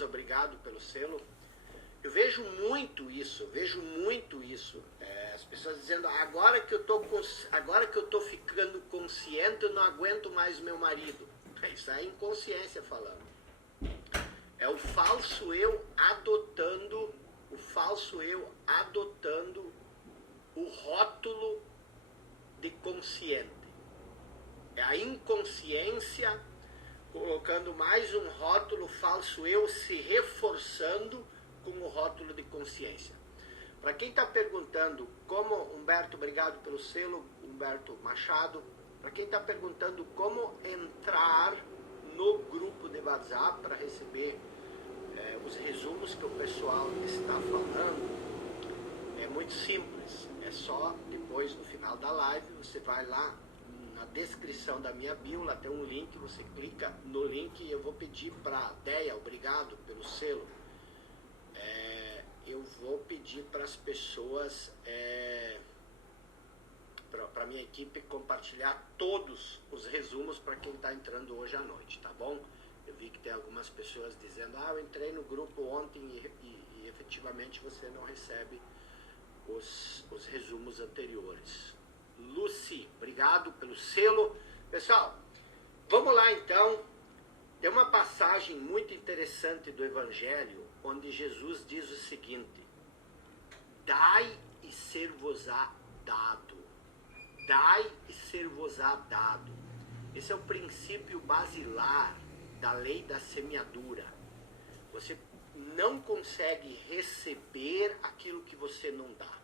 Luísa, obrigado pelo selo. Eu vejo muito isso, as pessoas dizendo, agora que eu tô ficando consciente, eu não aguento mais meu marido. Isso é inconsciência falando. É o falso eu adotando o rótulo de consciente. É a inconsciência colocando mais um rótulo falso eu, se reforçando com o rótulo de consciência. Para quem está perguntando como, Humberto, obrigado pelo selo, Humberto Machado, para quem está perguntando como entrar no grupo de WhatsApp para receber os resumos que o pessoal está falando, é muito simples, é só depois no final da live, você vai lá na descrição da minha bio, lá tem um link, você clica no link e eu vou pedir para Deia, obrigado pelo selo, eu vou pedir para as pessoas, para a minha equipe compartilhar todos os resumos para quem está entrando hoje à noite, tá bom? Eu vi que tem algumas pessoas dizendo, eu entrei no grupo ontem e efetivamente você não recebe os resumos anteriores. Lucy, obrigado pelo selo. Pessoal, vamos lá então. Tem uma passagem muito interessante do Evangelho, onde Jesus diz o seguinte, dai e ser-vos-á dado. Dai e ser-vos-á dado. Esse é o princípio basilar da lei da semeadura. Você não consegue receber aquilo que você não dá.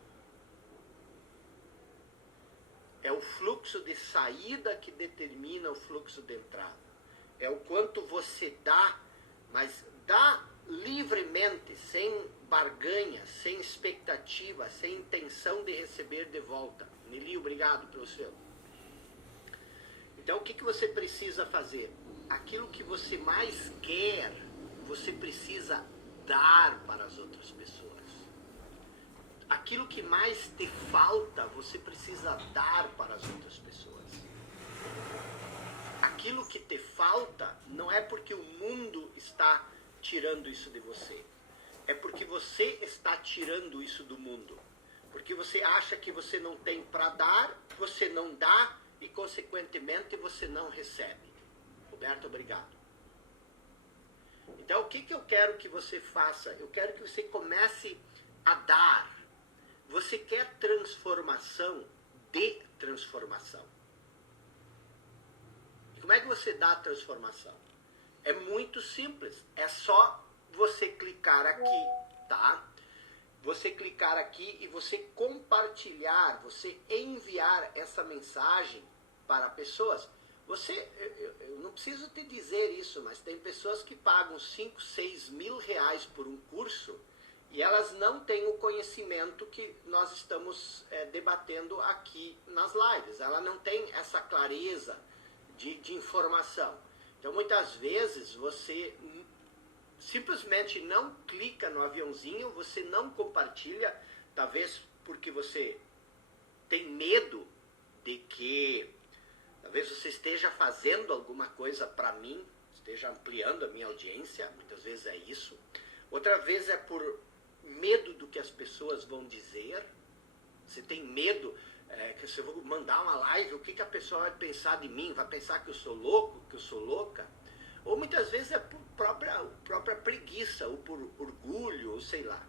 É o fluxo de saída que determina o fluxo de entrada. É o quanto você dá, mas dá livremente, sem barganha, sem expectativa, sem intenção de receber de volta. Nili, obrigado pelo selo. Então o que você precisa fazer? Aquilo que você mais quer, você precisa dar para as outras pessoas. Aquilo que mais te falta, você precisa dar para as outras pessoas. Aquilo que te falta não é porque o mundo está tirando isso de você. É porque você está tirando isso do mundo. Porque você acha que você não tem para dar, você não dá e, consequentemente, você não recebe. Roberto, obrigado. Então, o que eu quero que você faça? Eu quero que você comece a dar. Você quer transformação? Dê transformação. E como é que você dá a transformação? É muito simples. É só você clicar aqui, tá? Você clicar aqui e você compartilhar, você enviar essa mensagem para pessoas. Eu não preciso te dizer isso, mas tem pessoas que pagam 5, 6 mil reais por um curso e elas não têm o conhecimento que nós estamos debatendo aqui nas lives. Ela não tem essa clareza de informação. Então, muitas vezes, você simplesmente não clica no aviãozinho, você não compartilha, talvez porque você tem medo de que, talvez você esteja fazendo alguma coisa para mim, esteja ampliando a minha audiência, muitas vezes é isso. Outra vez é por medo do que as pessoas vão dizer. Você tem medo que se eu vou mandar uma live, o que a pessoa vai pensar de mim? Vai pensar que eu sou louco, que eu sou louca? Ou muitas vezes é por própria preguiça, ou por orgulho, ou sei lá.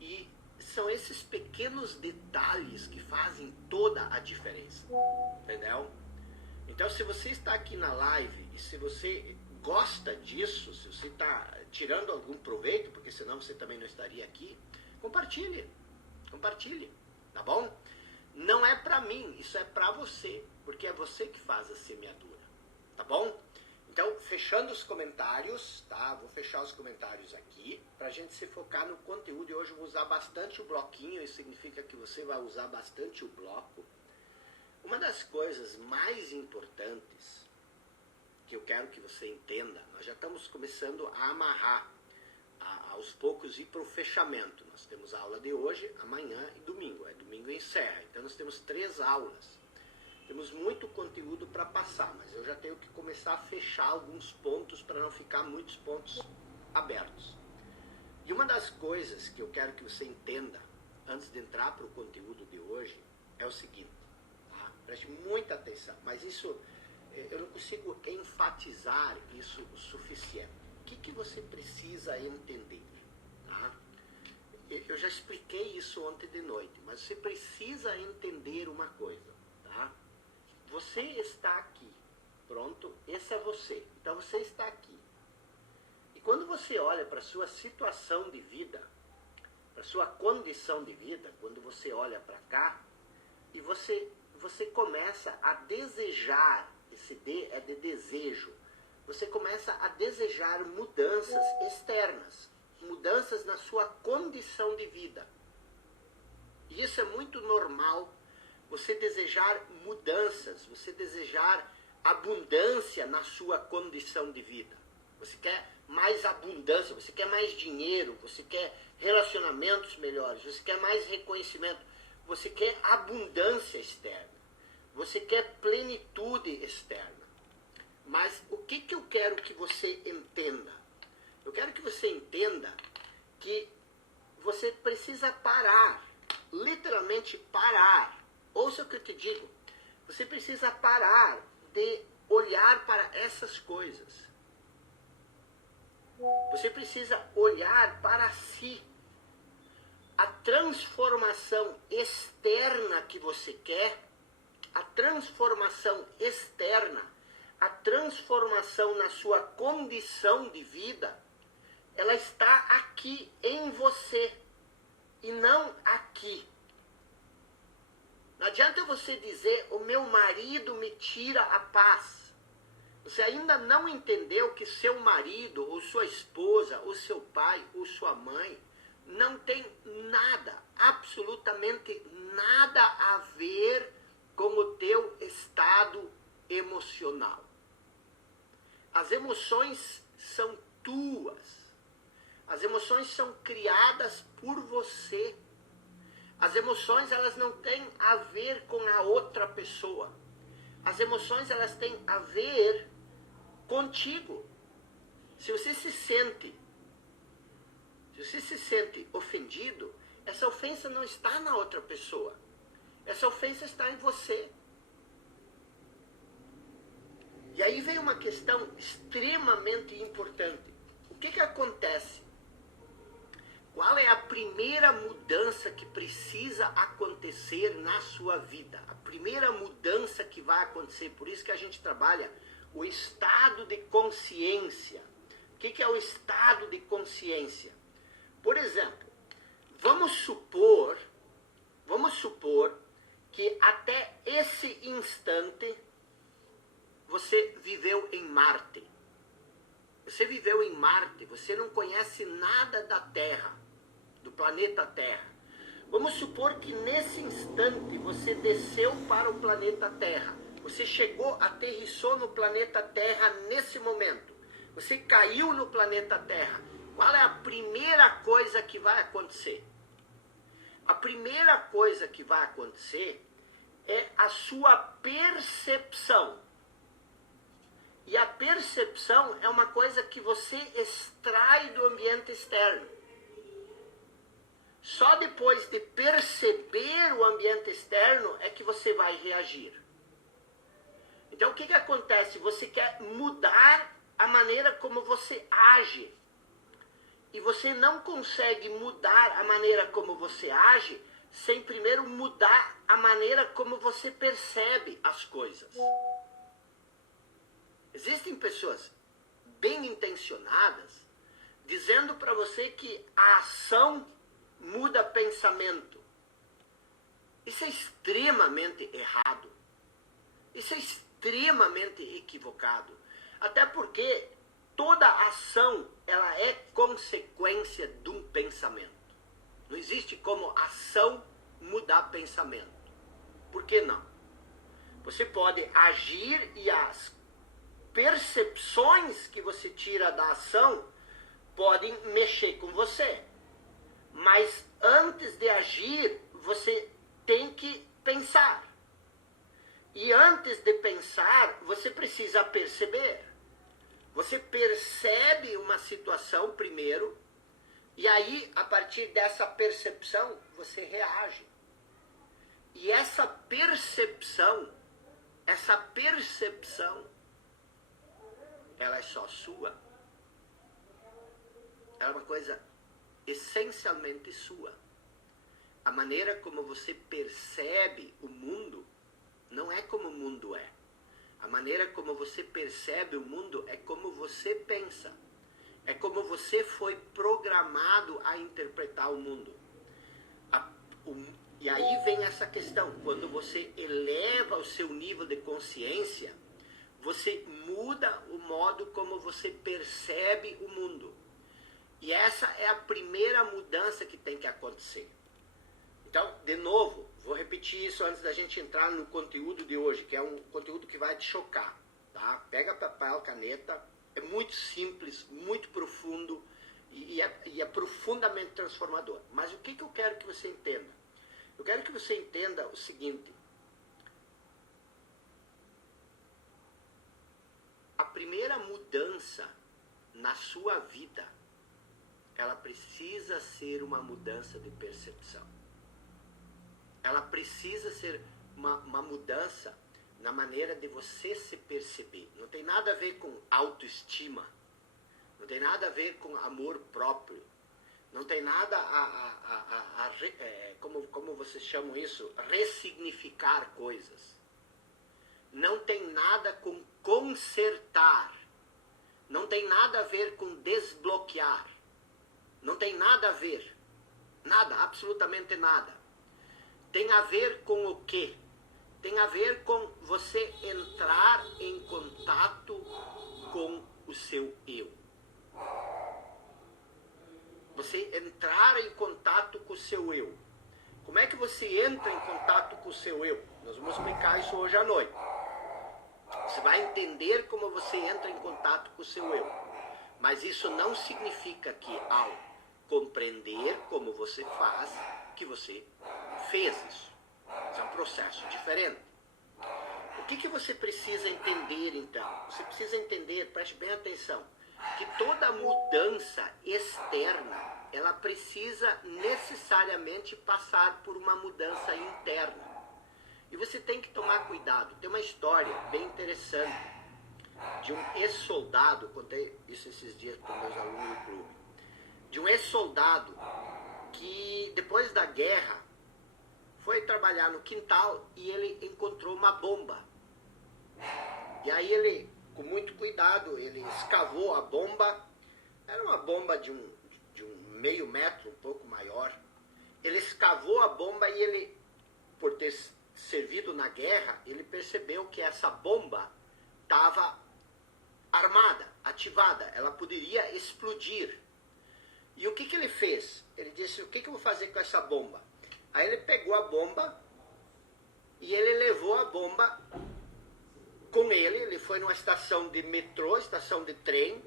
E são esses pequenos detalhes que fazem toda a diferença. Entendeu? Então, se você está aqui na live e se você gosta disso, se você está tirando algum proveito, porque senão você também não estaria aqui, compartilhe. Compartilhe, tá bom? Não é para mim, isso é para você, porque é você que faz a semeadura, tá bom? Então, fechando os comentários, tá? Vou fechar os comentários aqui, pra gente se focar no conteúdo. E hoje eu vou usar bastante o bloquinho, isso significa que você vai usar bastante o bloco. Uma das coisas mais importantes que eu quero que você entenda, nós já estamos começando a amarrar, aos poucos ir para o fechamento. Nós temos a aula de hoje, amanhã e domingo. Domingo encerra, então nós temos 3 aulas. Temos muito conteúdo para passar, mas eu já tenho que começar a fechar alguns pontos para não ficar muitos pontos abertos. E uma das coisas que eu quero que você entenda, antes de entrar para o conteúdo de hoje, é o seguinte, tá? Preste muita atenção, mas isso, eu não consigo enfatizar isso o suficiente. O que você precisa entender, tá? Eu já expliquei isso ontem de noite, mas você precisa entender uma coisa, tá? Você está aqui, pronto? Esse é você, então você está aqui. E quando você olha para a sua situação de vida, para a sua condição de vida, quando você olha para cá, e você começa a desejar, esse D é de desejo, você começa a desejar mudanças externas, mudanças na sua condição de vida. E isso é muito normal, você desejar mudanças, você desejar abundância na sua condição de vida. Você quer mais abundância, você quer mais dinheiro, você quer relacionamentos melhores, você quer mais reconhecimento, você quer abundância externa, você quer plenitude externa. Mas o que eu quero que você entenda? Eu quero que você entenda que você precisa parar, literalmente parar. Ouça o que eu te digo, você precisa parar de olhar para essas coisas. Você precisa olhar para si. A transformação externa que você quer, a transformação externa, a transformação na sua condição de vida, ela está aqui em você e não aqui. Não adianta você dizer, o meu marido me tira a paz. Você ainda não entendeu que seu marido, ou sua esposa, ou seu pai, ou sua mãe, não tem nada, absolutamente nada a ver com o teu estado emocional. As emoções são tuas. As emoções são criadas por você. As emoções, elas não têm a ver com a outra pessoa. As emoções, elas têm a ver contigo. Se você se sente ofendido, essa ofensa não está na outra pessoa. Essa ofensa está em você. E aí vem uma questão extremamente importante. O que acontece? Qual é a primeira mudança que precisa acontecer na sua vida? A primeira mudança que vai acontecer, por isso que a gente trabalha o estado de consciência. O que é o estado de consciência? Por exemplo, vamos supor que até esse instante você viveu em Marte. Você viveu em Marte, você não conhece nada da Terra, do planeta Terra. Vamos supor que nesse instante você desceu para o planeta Terra. Você chegou, aterrissou no planeta Terra nesse momento. Você caiu no planeta Terra. Qual é a primeira coisa que vai acontecer? A primeira coisa que vai acontecer é a sua percepção. E a percepção é uma coisa que você extrai do ambiente externo. Só depois de perceber o ambiente externo é que você vai reagir. Então o que acontece? Você quer mudar a maneira como você age. E você não consegue mudar a maneira como você age sem primeiro mudar a maneira como você percebe as coisas. Existem pessoas bem intencionadas dizendo para você que a ação muda pensamento. Isso é extremamente errado. Isso é extremamente equivocado. Até porque toda ação, ela é consequência de um pensamento. Não existe como ação mudar pensamento. Por que não? Você pode agir e as percepções que você tira da ação podem mexer com você. Mas antes de agir, você tem que pensar. E antes de pensar, você precisa perceber. Você percebe uma situação primeiro, e aí, a partir dessa percepção, você reage. E essa percepção, ela é só sua. Ela é uma coisa essencialmente sua. A maneira como você percebe o mundo não é como o mundo é. A maneira como você percebe o mundo é como você pensa. É como você foi programado a interpretar o mundo. E aí vem essa questão. Quando você eleva o seu nível de consciência, você muda o modo como você percebe o mundo. E essa é a primeira mudança que tem que acontecer. Então, de novo, vou repetir isso antes da gente entrar no conteúdo de hoje, que é um conteúdo que vai te chocar, tá? Pega papel, caneta, é muito simples, muito profundo e é profundamente transformador. Mas o que eu quero que você entenda? Eu quero que você entenda o seguinte. A primeira mudança na sua vida, ela precisa ser uma mudança de percepção. Ela precisa ser uma mudança na maneira de você se perceber. Não tem nada a ver com autoestima. Não tem nada a ver com amor próprio. Não tem nada como vocês chamam isso? Ressignificar coisas. Não tem nada com consertar. Não tem nada a ver com desbloquear. Não tem nada a ver. Nada, absolutamente nada. Tem a ver com o quê? Tem a ver com você entrar em contato com o seu eu. Você entrar em contato com o seu eu. Como é que você entra em contato com o seu eu? Nós vamos explicar isso hoje à noite. Você vai entender como você entra em contato com o seu eu. Mas isso não significa que ao compreender como você faz, que você fez isso. Isso é um processo diferente. O que você precisa entender então? Você precisa entender, preste bem atenção, que toda mudança externa, ela precisa necessariamente passar por uma mudança interna. E você tem que tomar cuidado. Tem uma história bem interessante de um ex-soldado, contei isso esses dias para meus alunos no clube, de um ex-soldado que depois da guerra foi trabalhar no quintal e ele encontrou uma bomba. E aí ele, com muito cuidado, ele escavou a bomba. Era uma bomba de um meio metro, um pouco maior. Ele escavou a bomba e ele, por ter servido na guerra, ele percebeu que essa bomba estava armada, ativada. Ela poderia explodir. E o que ele fez? Ele disse, o que eu vou fazer com essa bomba? Aí ele pegou a bomba e ele levou a bomba com ele. Ele foi numa estação de metrô, estação de trem,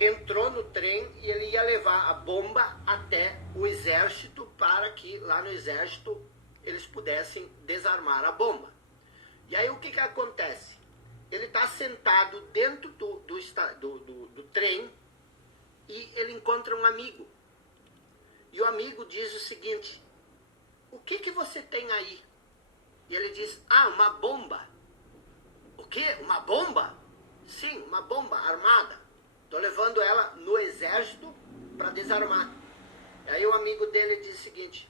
entrou no trem e ele ia levar a bomba até o exército para que lá no exército eles pudessem desarmar a bomba. E aí o que acontece? Ele está sentado dentro do trem e ele encontra um amigo. E o amigo diz o seguinte, o que você tem aí? E ele diz, uma bomba. O quê? Uma bomba? Sim, uma bomba armada. Estou levando ela no exército para desarmar. E aí o amigo dele diz o seguinte,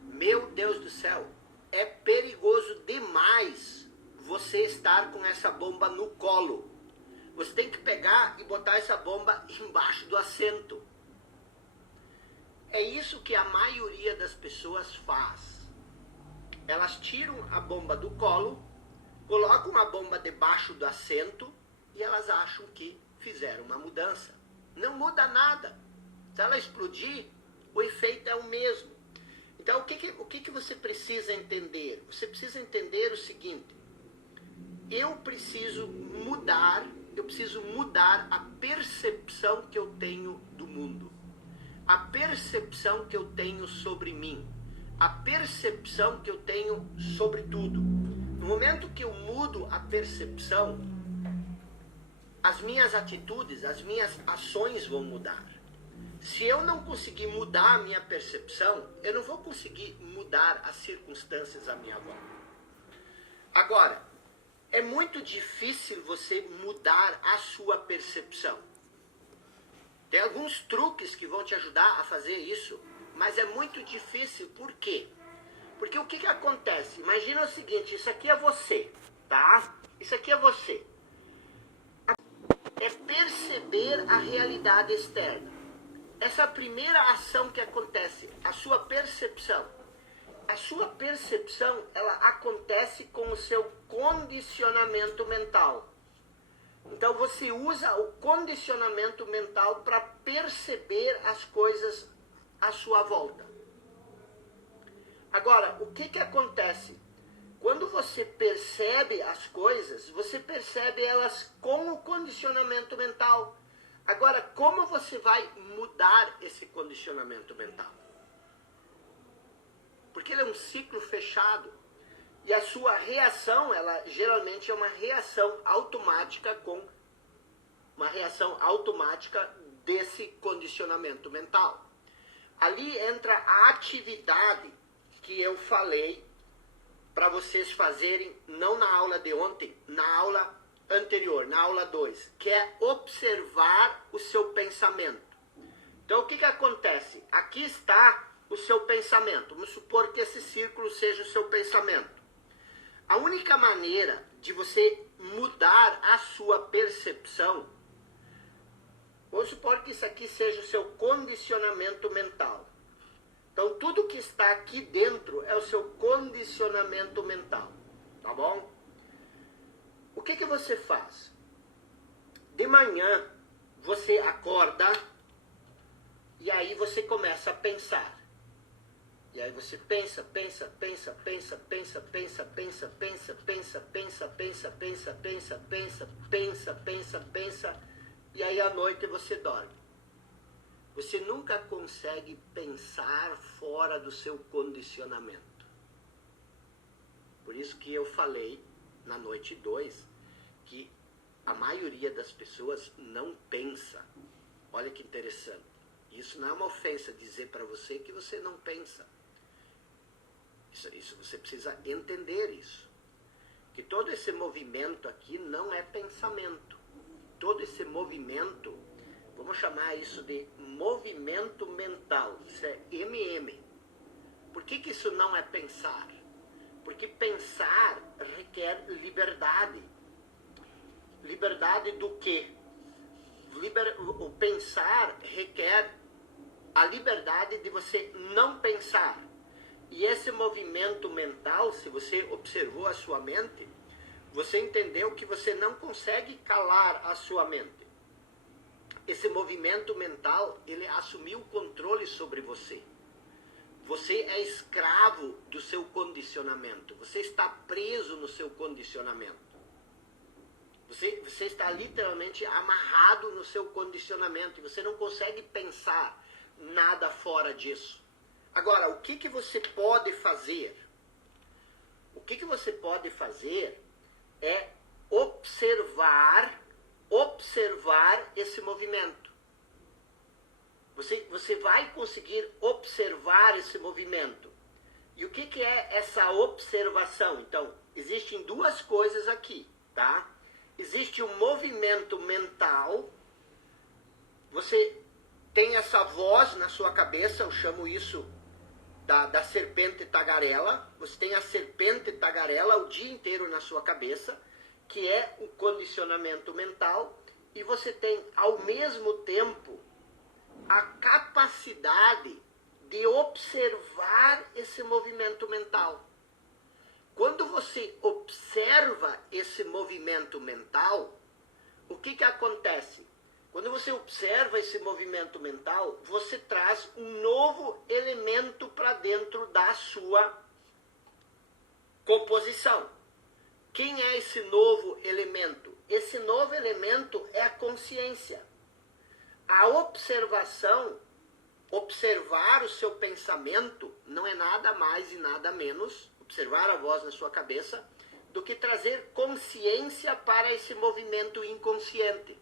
meu Deus do céu, é perigoso demais você estar com essa bomba no colo. Você tem que pegar e botar essa bomba embaixo do assento. É isso que a maioria das pessoas faz. Elas tiram a bomba do colo, colocam a bomba debaixo do assento e elas acham que fizeram uma mudança. Não muda nada. Se ela explodir, o efeito é o mesmo. Então, o que você precisa entender? Você precisa entender o seguinte. Eu preciso mudar a percepção que eu tenho do mundo. A percepção que eu tenho sobre mim. A percepção que eu tenho sobre tudo. No momento que eu mudo a percepção, as minhas atitudes, as minhas ações vão mudar. Se eu não conseguir mudar a minha percepção, eu não vou conseguir mudar as circunstâncias à minha volta. Agora, é muito difícil você mudar a sua percepção. Tem alguns truques que vão te ajudar a fazer isso, mas é muito difícil. Por quê? Porque o que acontece? Imagina o seguinte, isso aqui é você, tá? Isso aqui é você. É perceber a realidade externa. Essa primeira ação que acontece, a sua percepção. A sua percepção, ela acontece com o seu condicionamento mental. Então você usa o condicionamento mental para perceber as coisas à sua volta. Agora, o que acontece? Quando você percebe as coisas, você percebe elas com o condicionamento mental. Agora, como você vai mudar esse condicionamento mental? Porque ele é um ciclo fechado. E a sua reação, ela geralmente é uma reação automática desse condicionamento mental. Ali entra a atividade que eu falei para vocês fazerem, não na aula de ontem, na aula anterior, na aula 2, que é observar o seu pensamento. Então o que acontece? Aqui está o seu pensamento. Vamos supor que esse círculo seja o seu pensamento. A única maneira de você mudar a sua percepção, vamos supor que isso aqui seja o seu condicionamento mental. Então tudo que está aqui dentro é o seu condicionamento mental, tá bom? O que você faz? De manhã você acorda e aí você começa a pensar. E aí você pensa, e aí à noite você dorme. Você nunca consegue pensar fora do seu condicionamento. Por isso que eu falei na noite 2 que a maioria das pessoas não pensa. Olha que interessante. Isso não é uma ofensa dizer para você que você não pensa. Isso você precisa entender isso. Que todo esse movimento aqui não é pensamento. Todo esse movimento, vamos chamar isso de movimento mental. Isso é MM. Por que isso não é pensar? Porque pensar requer liberdade. Liberdade do quê? O pensar requer a liberdade de você não pensar. E esse movimento mental, se você observou a sua mente, você entendeu que você não consegue calar a sua mente. Esse movimento mental, ele assumiu o controle sobre você. Você é escravo do seu condicionamento. Você está preso no seu condicionamento. Você está literalmente amarrado no seu condicionamento. E você não consegue pensar nada fora disso. Agora, o que você pode fazer? O que você pode fazer é observar esse movimento. Você vai conseguir observar esse movimento. E o que é essa observação? Então, existem duas coisas aqui, tá? Existe um movimento mental. Você tem essa voz na sua cabeça, eu chamo isso da serpente tagarela. Você tem a serpente tagarela o dia inteiro na sua cabeça, que é o condicionamento mental, e você tem, ao mesmo tempo, a capacidade de observar esse movimento mental. Quando você observa esse movimento mental, o que acontece? Quando você observa esse movimento mental, você traz um novo elemento para dentro da sua composição. Quem é esse novo elemento? Esse novo elemento é a consciência. A observação, observar o seu pensamento, não é nada mais e nada menos, observar a voz na sua cabeça, do que trazer consciência para esse movimento inconsciente.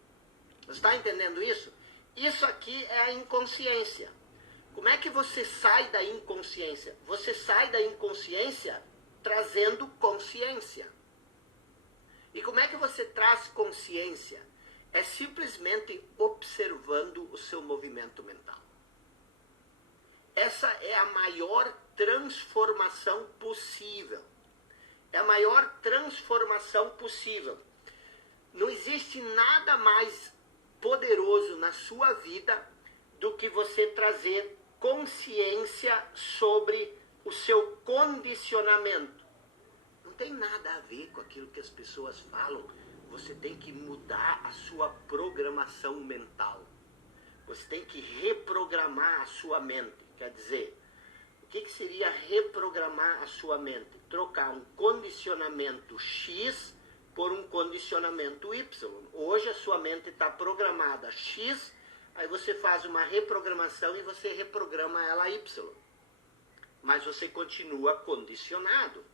Você está entendendo isso? Isso aqui é a inconsciência. Como é que você sai da inconsciência? Você sai da inconsciência trazendo consciência. E como é que você traz consciência? É simplesmente observando o seu movimento mental. Essa é a maior transformação possível. É a maior transformação possível. Não existe nada mais poderoso na sua vida do que você trazer consciência sobre o seu condicionamento. Não tem nada a ver com aquilo que as pessoas falam. Você tem que mudar a sua programação mental. Você tem que reprogramar a sua mente. Quer dizer, o que seria reprogramar a sua mente? Trocar um condicionamento X por um condicionamento Y. Hoje a sua mente está programada X, aí você faz uma reprogramação e você reprograma ela Y. Mas você continua condicionado.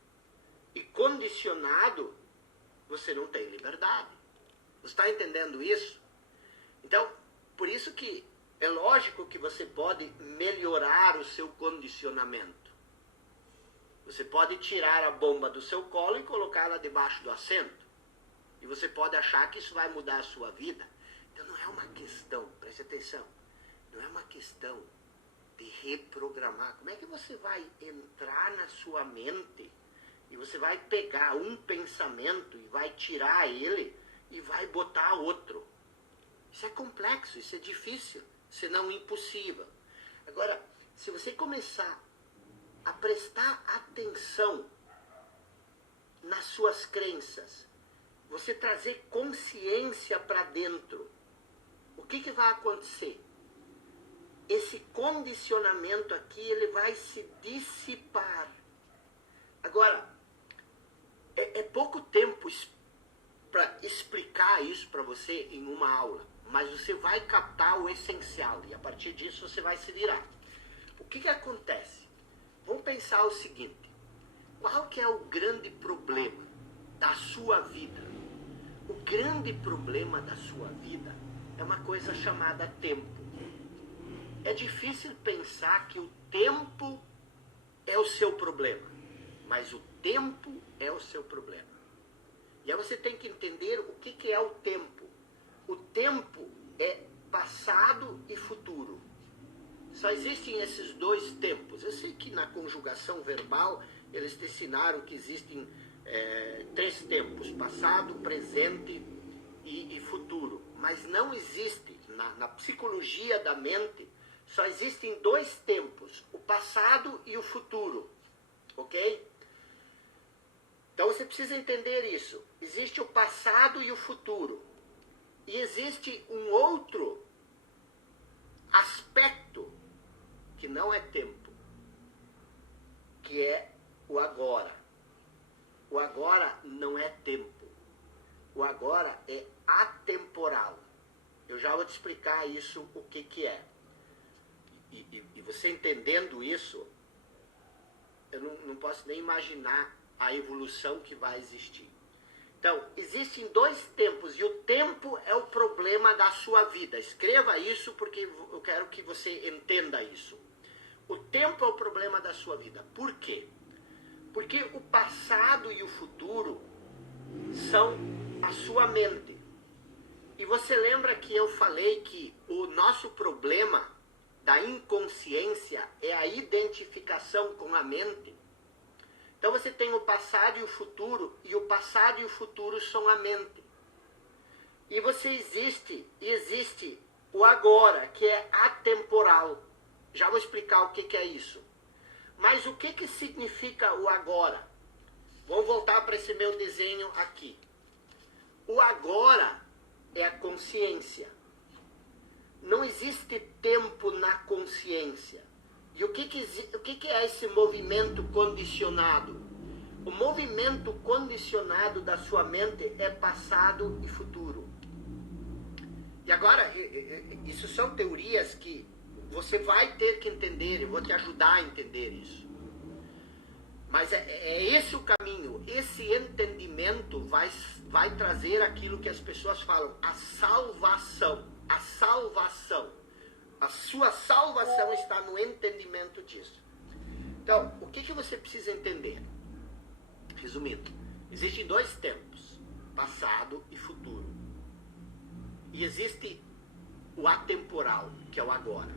E condicionado, você não tem liberdade. Você está entendendo isso? Então, por isso que é lógico que você pode melhorar o seu condicionamento. Você pode tirar a bomba do seu colo e colocá-la debaixo do assento. E você pode achar que isso vai mudar a sua vida. Então não é uma questão, preste atenção, não é uma questão de reprogramar. Como é que você vai entrar na sua mente e você vai pegar um pensamento e vai tirar ele e vai botar outro? Isso é complexo, isso é difícil, se não impossível. Agora, se você começar a prestar atenção nas suas crenças, você trazer consciência para dentro, o que vai acontecer? Esse condicionamento aqui, ele vai se dissipar. Agora, é pouco tempo para explicar isso para você em uma aula, mas você vai captar o essencial e a partir disso você vai se virar. O que acontece? Vamos pensar o seguinte: qual que é o grande problema da sua vida? O grande problema da sua vida é uma coisa chamada tempo. É difícil pensar que o tempo é o seu problema, mas o tempo é o seu problema. E aí você tem que entender o que é o tempo. O tempo é passado e futuro. Só existem esses dois tempos. Eu sei que na conjugação verbal eles te ensinaram que existem três tempos: passado, presente e futuro. Mas não existe, na psicologia da mente, só existem dois tempos: o passado e o futuro. Ok? Então você precisa entender isso. Existe o passado e o futuro. E existe um outro aspecto que não é tempo, que é o agora. O agora não é tempo. O agora é atemporal. Eu já vou te explicar isso, o que é. E você entendendo isso, eu não posso nem imaginar a evolução que vai existir. Então, existem dois tempos, e o tempo é o problema da sua vida. Escreva isso porque eu quero que você entenda isso. O tempo é o problema da sua vida. Por quê? Porque o passado e o futuro são a sua mente. E você lembra que eu falei que o nosso problema da inconsciência é a identificação com a mente? Então você tem o passado e o passado e o futuro são a mente. E existe o agora, que é atemporal. Já vou explicar o que é isso. Mas o que significa o agora? Vamos voltar para esse meu desenho aqui. O agora é a consciência. Não existe tempo na consciência. E o que é esse movimento condicionado? O movimento condicionado da sua mente é passado e futuro. E agora, isso são teorias que você vai ter que entender, eu vou te ajudar a entender isso. Mas é esse o caminho. Esse entendimento vai trazer aquilo que as pessoas falam, a salvação. A salvação. A sua salvação está no entendimento disso. Então, o que você precisa entender? Resumindo, existem dois tempos, passado e futuro. E existe o atemporal, que é o agora.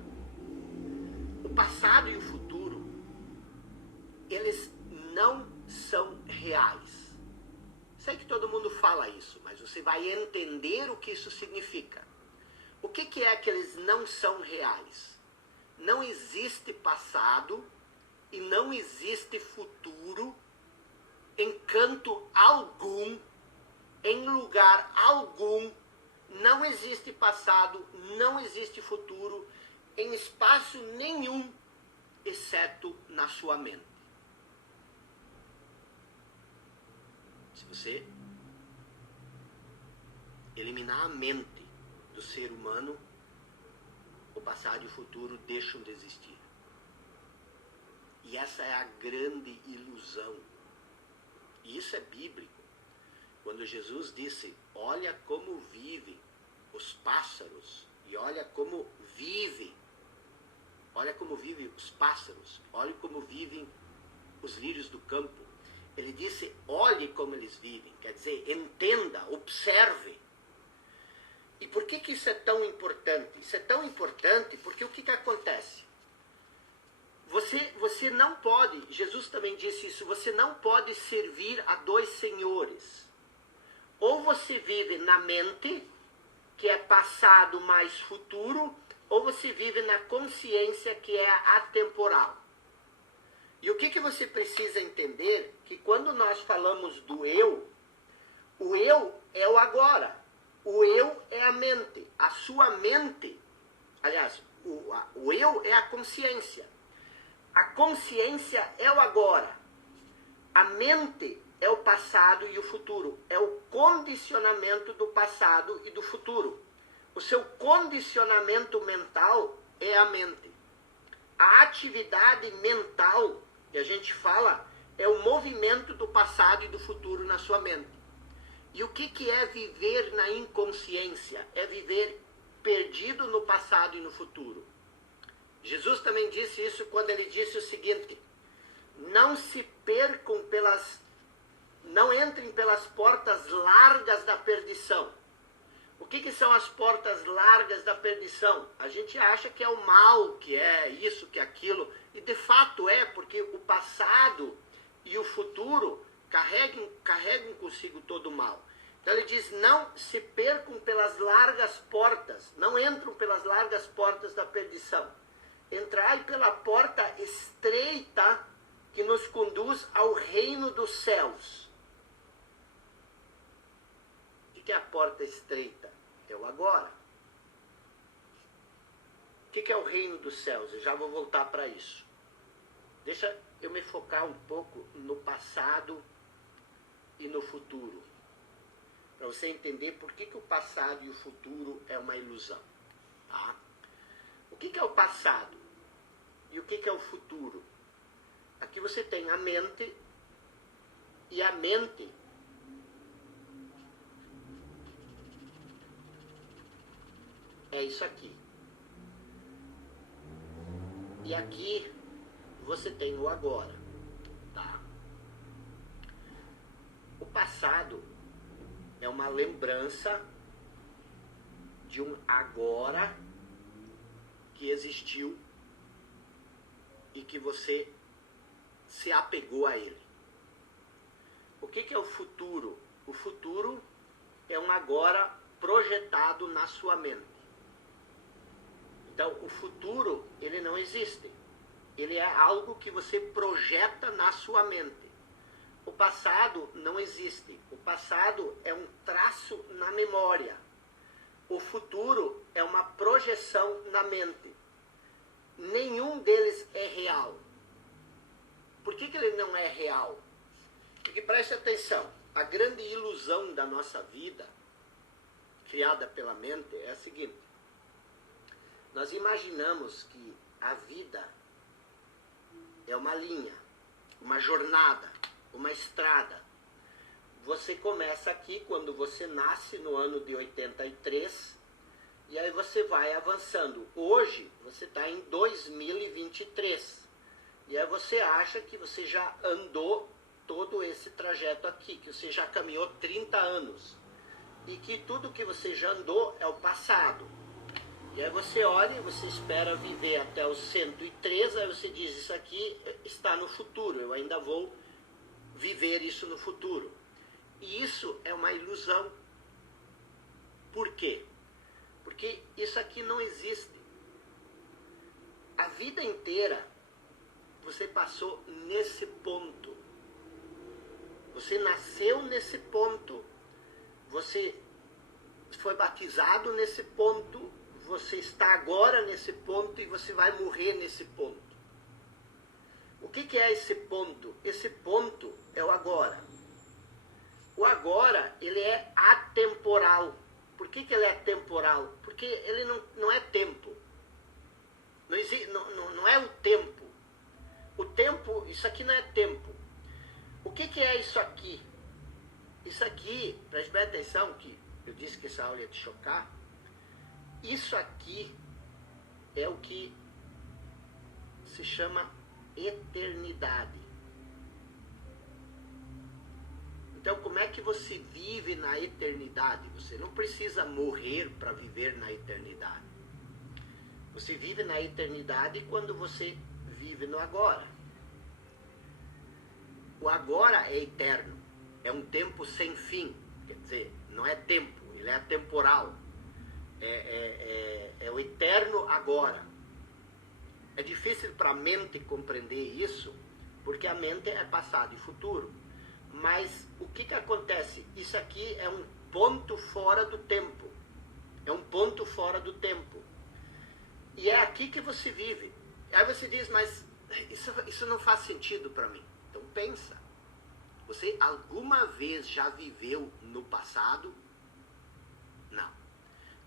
O passado e o futuro, eles não são reais. Sei que todo mundo fala isso, mas você vai entender o que isso significa. O que é que eles não são reais? Não existe passado e não existe futuro em canto algum, em lugar algum. Não existe passado, não existe futuro, em espaço nenhum, exceto na sua mente. Se você eliminar a mente do ser humano, o passado e o futuro deixam de existir. E essa é a grande ilusão. E isso é bíblico. Quando Jesus disse, olha como vivem os pássaros, e olha como vivem os pássaros, olha como vivem os lírios do campo. Ele disse, olhe como eles vivem, quer dizer, entenda, observe. E por que isso é tão importante? Isso é tão importante porque o que acontece? Você não pode, Jesus também disse isso, você não pode servir a dois senhores. Ou você vive na mente, que é passado mais futuro, ou você vive na consciência, que é atemporal. E o que você precisa entender? Que quando nós falamos do eu, o eu é o agora. O eu é a mente. A sua mente, aliás, o eu é a consciência. A consciência é o agora. A mente é o passado e o futuro. É o condicionamento do passado e do futuro. O seu condicionamento mental é a mente. A atividade mental, que a gente fala, é o movimento do passado e do futuro na sua mente. E o que é viver na inconsciência? É viver perdido no passado e no futuro. Jesus também disse isso quando ele disse o seguinte, não se percam não entrem pelas portas largas da perdição. O que são as portas largas da perdição? A gente acha que é o mal, que é isso, que é aquilo, e de fato é, porque o passado e o futuro carregam consigo todo o mal. Então ele diz, não se percam pelas largas portas, não entram pelas largas portas da perdição. Entrai pela porta estreita que nos conduz ao reino dos céus. O que é a porta estreita? É o agora. O que é o reino dos céus? Eu já vou voltar para isso. Deixa eu me focar um pouco no passado e no futuro. Para você entender por que o passado e o futuro é uma ilusão. Tá? O que é o passado? E o que é o futuro? Aqui você tem a mente, e a mente é isso aqui. E aqui você tem o agora. Tá? O passado é uma lembrança de um agora que existiu e que você se apegou a ele. O que é o futuro? O futuro é um agora projetado na sua mente. Então, o futuro, ele não existe. Ele é algo que você projeta na sua mente. O passado não existe. O passado é um traço na memória. O futuro é uma projeção na mente. Nenhum deles é real. Por que ele não é real? Porque preste atenção, a grande ilusão da nossa vida, criada pela mente, é a seguinte. Nós imaginamos que a vida é uma linha. uma jornada, uma estrada. Você começa aqui quando você nasce no ano de 83 e aí você vai avançando. Hoje você está em 2023 e aí você acha que você já andou todo esse trajeto aqui, que você já caminhou 30 anos e que tudo que você já andou é o passado. E aí você olha e você espera viver até os 103, aí você diz, isso aqui está no futuro, eu ainda vou viver isso no futuro. E isso é uma ilusão. Por quê? Porque isso aqui não existe. A vida inteira você passou nesse ponto. Você nasceu nesse ponto, você foi batizado nesse ponto, você está agora nesse ponto e você vai morrer nesse ponto. O que é esse ponto? Esse ponto é o agora. O agora, ele é atemporal. Por que ele é temporal? Porque ele não é tempo. Não é o tempo. O tempo, isso aqui não é tempo. O que é isso aqui? Isso aqui, preste bem atenção, que eu disse que essa aula ia te chocar. Isso aqui é o que se chama eternidade. Então, como é que você vive na eternidade? Você não precisa morrer para viver na eternidade. Você vive na eternidade quando você vive no agora. O agora é eterno. É um tempo sem fim. Quer dizer, não é tempo, ele é atemporal. É o eterno agora. É difícil para a mente compreender isso, porque a mente é passado e futuro. Mas o que acontece? Isso aqui é um ponto fora do tempo. É um ponto fora do tempo. E é aqui que você vive. Aí você diz, mas isso não faz sentido para mim. Então pensa. Você alguma vez já viveu no passado? Não.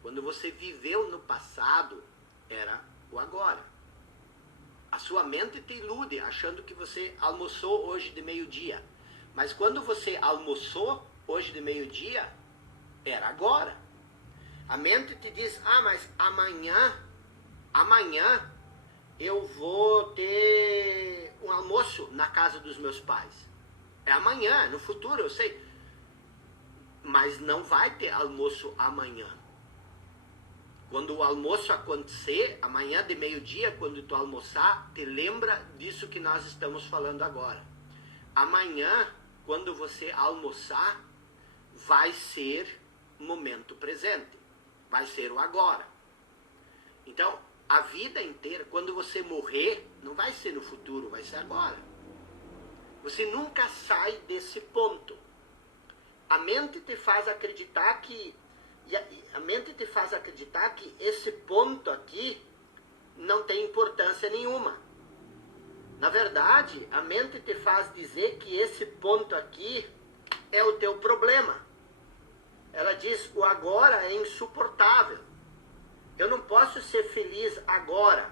Quando você viveu no passado, era o agora. A sua mente te ilude, achando que você almoçou hoje de meio-dia. Mas quando você almoçou hoje de meio-dia, era agora. A mente te diz, mas amanhã eu vou ter um almoço na casa dos meus pais. É amanhã, no futuro, eu sei. Mas não vai ter almoço amanhã. Quando o almoço acontecer, amanhã de meio-dia, quando tu almoçar, te lembra disso que nós estamos falando agora. Amanhã, quando você almoçar, vai ser o momento presente. Vai ser o agora. Então, a vida inteira, quando você morrer, não vai ser no futuro, vai ser agora. Você nunca sai desse ponto. A mente te faz acreditar que esse ponto aqui não tem importância nenhuma. Na verdade, a mente te faz dizer que esse ponto aqui é o teu problema. Ela diz, o agora é insuportável. Eu não posso ser feliz agora.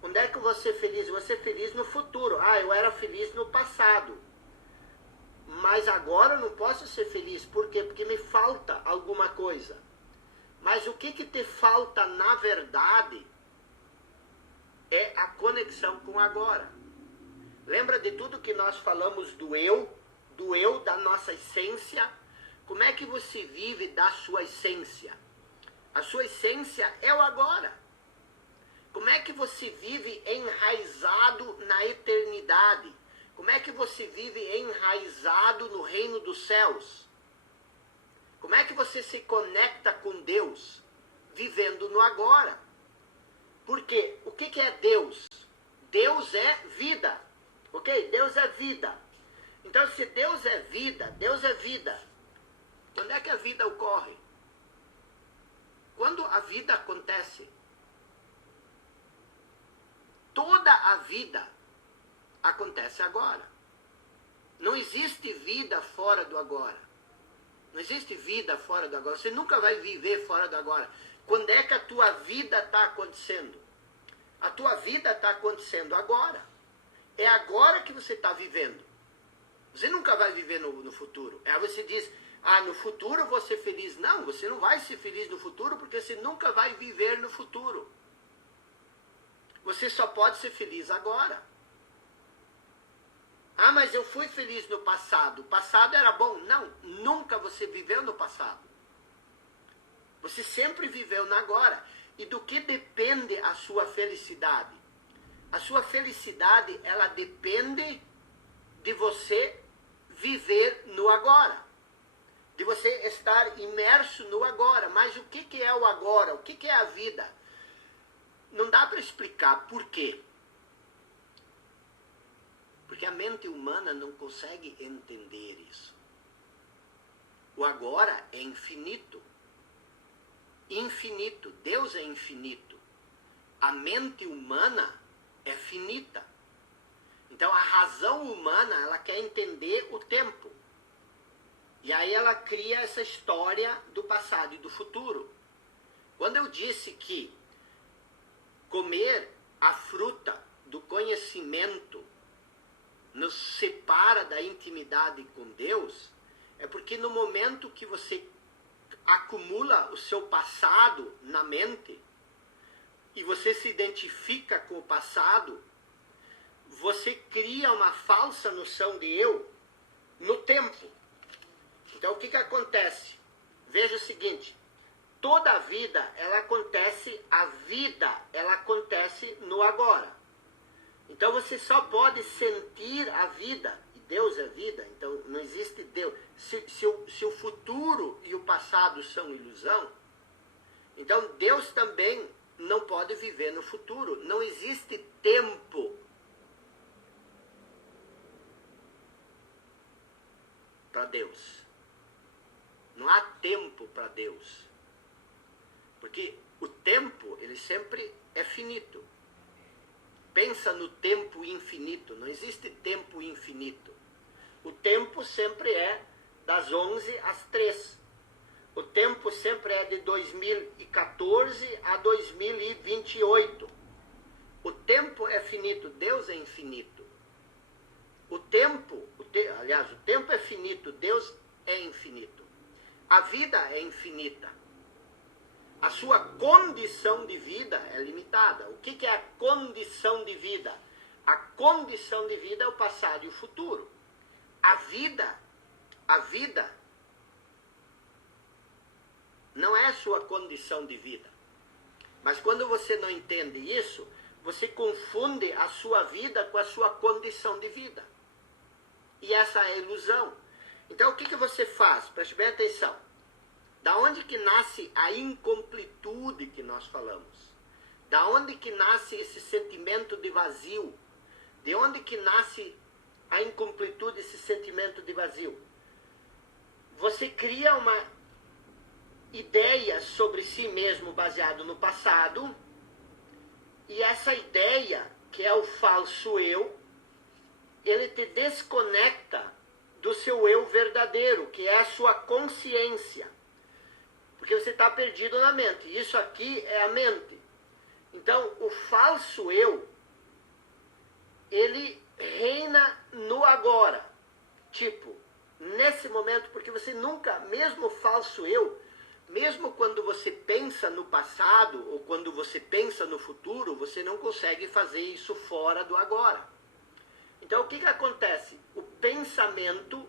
Quando é que eu vou ser feliz? Eu vou ser feliz no futuro. Eu era feliz no passado. Mas agora eu não posso ser feliz. Por quê? Porque me falta alguma coisa. Mas o que te falta na verdade é a conexão com o agora. Lembra de tudo que nós falamos do eu da nossa essência? Como é que você vive da sua essência? A sua essência é o agora. Como é que você vive enraizado na eternidade? Como é que você vive enraizado no reino dos céus? Como é que você se conecta com Deus? Vivendo no agora. Por quê? O que é Deus? Deus é vida. Ok? Deus é vida. Então, se Deus é vida, quando é que a vida ocorre? Quando a vida acontece. Toda a vida acontece agora. Não existe vida fora do agora. Não existe vida fora do agora. Você nunca vai viver fora do agora. Quando é que a tua vida está acontecendo? A tua vida está acontecendo agora. é agora que você está vivendo. Você nunca vai viver no futuro. Aí você diz, no futuro eu vou ser feliz. Não, você não vai ser feliz no futuro porque você nunca vai viver no futuro. Você só pode ser feliz agora. Mas eu fui feliz no passado. O passado era bom. Não, nunca você viveu no passado. Você sempre viveu no agora. E do que depende a sua felicidade? A sua felicidade, ela depende de você viver no agora. De você estar imerso no agora. Mas o que é o agora? O que é a vida? Não dá para explicar por quê. Porque a mente humana não consegue entender isso. O agora é infinito. Infinito. Deus é infinito. A mente humana é finita. Então a razão humana, ela quer entender o tempo. E aí ela cria essa história do passado e do futuro. Quando eu disse que comer a fruta do conhecimento nos separa da intimidade com Deus, é porque no momento que você acumula o seu passado na mente, e você se identifica com o passado, você cria uma falsa noção de eu no tempo. Então o que acontece? Veja o seguinte, toda a vida, ela acontece no agora. Então você só pode sentir a vida, e Deus é vida, então não existe Deus. Se o futuro e o passado são ilusão, então Deus também não pode viver no futuro. Não existe tempo para Deus. Não há tempo para Deus. Porque o tempo, ele sempre é finito. Pensa no tempo infinito. Não existe tempo infinito. O tempo sempre é das 11 às 3. O tempo sempre é de 2014 a 2028. O tempo é finito. Deus é infinito. O tempo é finito. Deus é infinito. A vida é infinita. A sua condição de vida é limitada. O que é a condição de vida? A condição de vida é o passado e o futuro. A vida não é a sua condição de vida. Mas quando você não entende isso, você confunde a sua vida com a sua condição de vida. E essa é a ilusão. Então o que você faz? Preste bem atenção. Da onde que nasce a incompletude que nós falamos? Da onde que nasce esse sentimento de vazio? De onde que nasce a incompletude, esse sentimento de vazio? Você cria uma ideia sobre si mesmo baseado no passado, e essa ideia, que é o falso eu, ele te desconecta do seu eu verdadeiro, que é a sua consciência. Porque você está perdido na mente. Isso aqui é a mente. Então, o falso eu, ele reina no agora. Tipo, nesse momento, porque você nunca, mesmo o falso eu, mesmo quando você pensa no passado ou quando você pensa no futuro, você não consegue fazer isso fora do agora. Então, o que acontece? O pensamento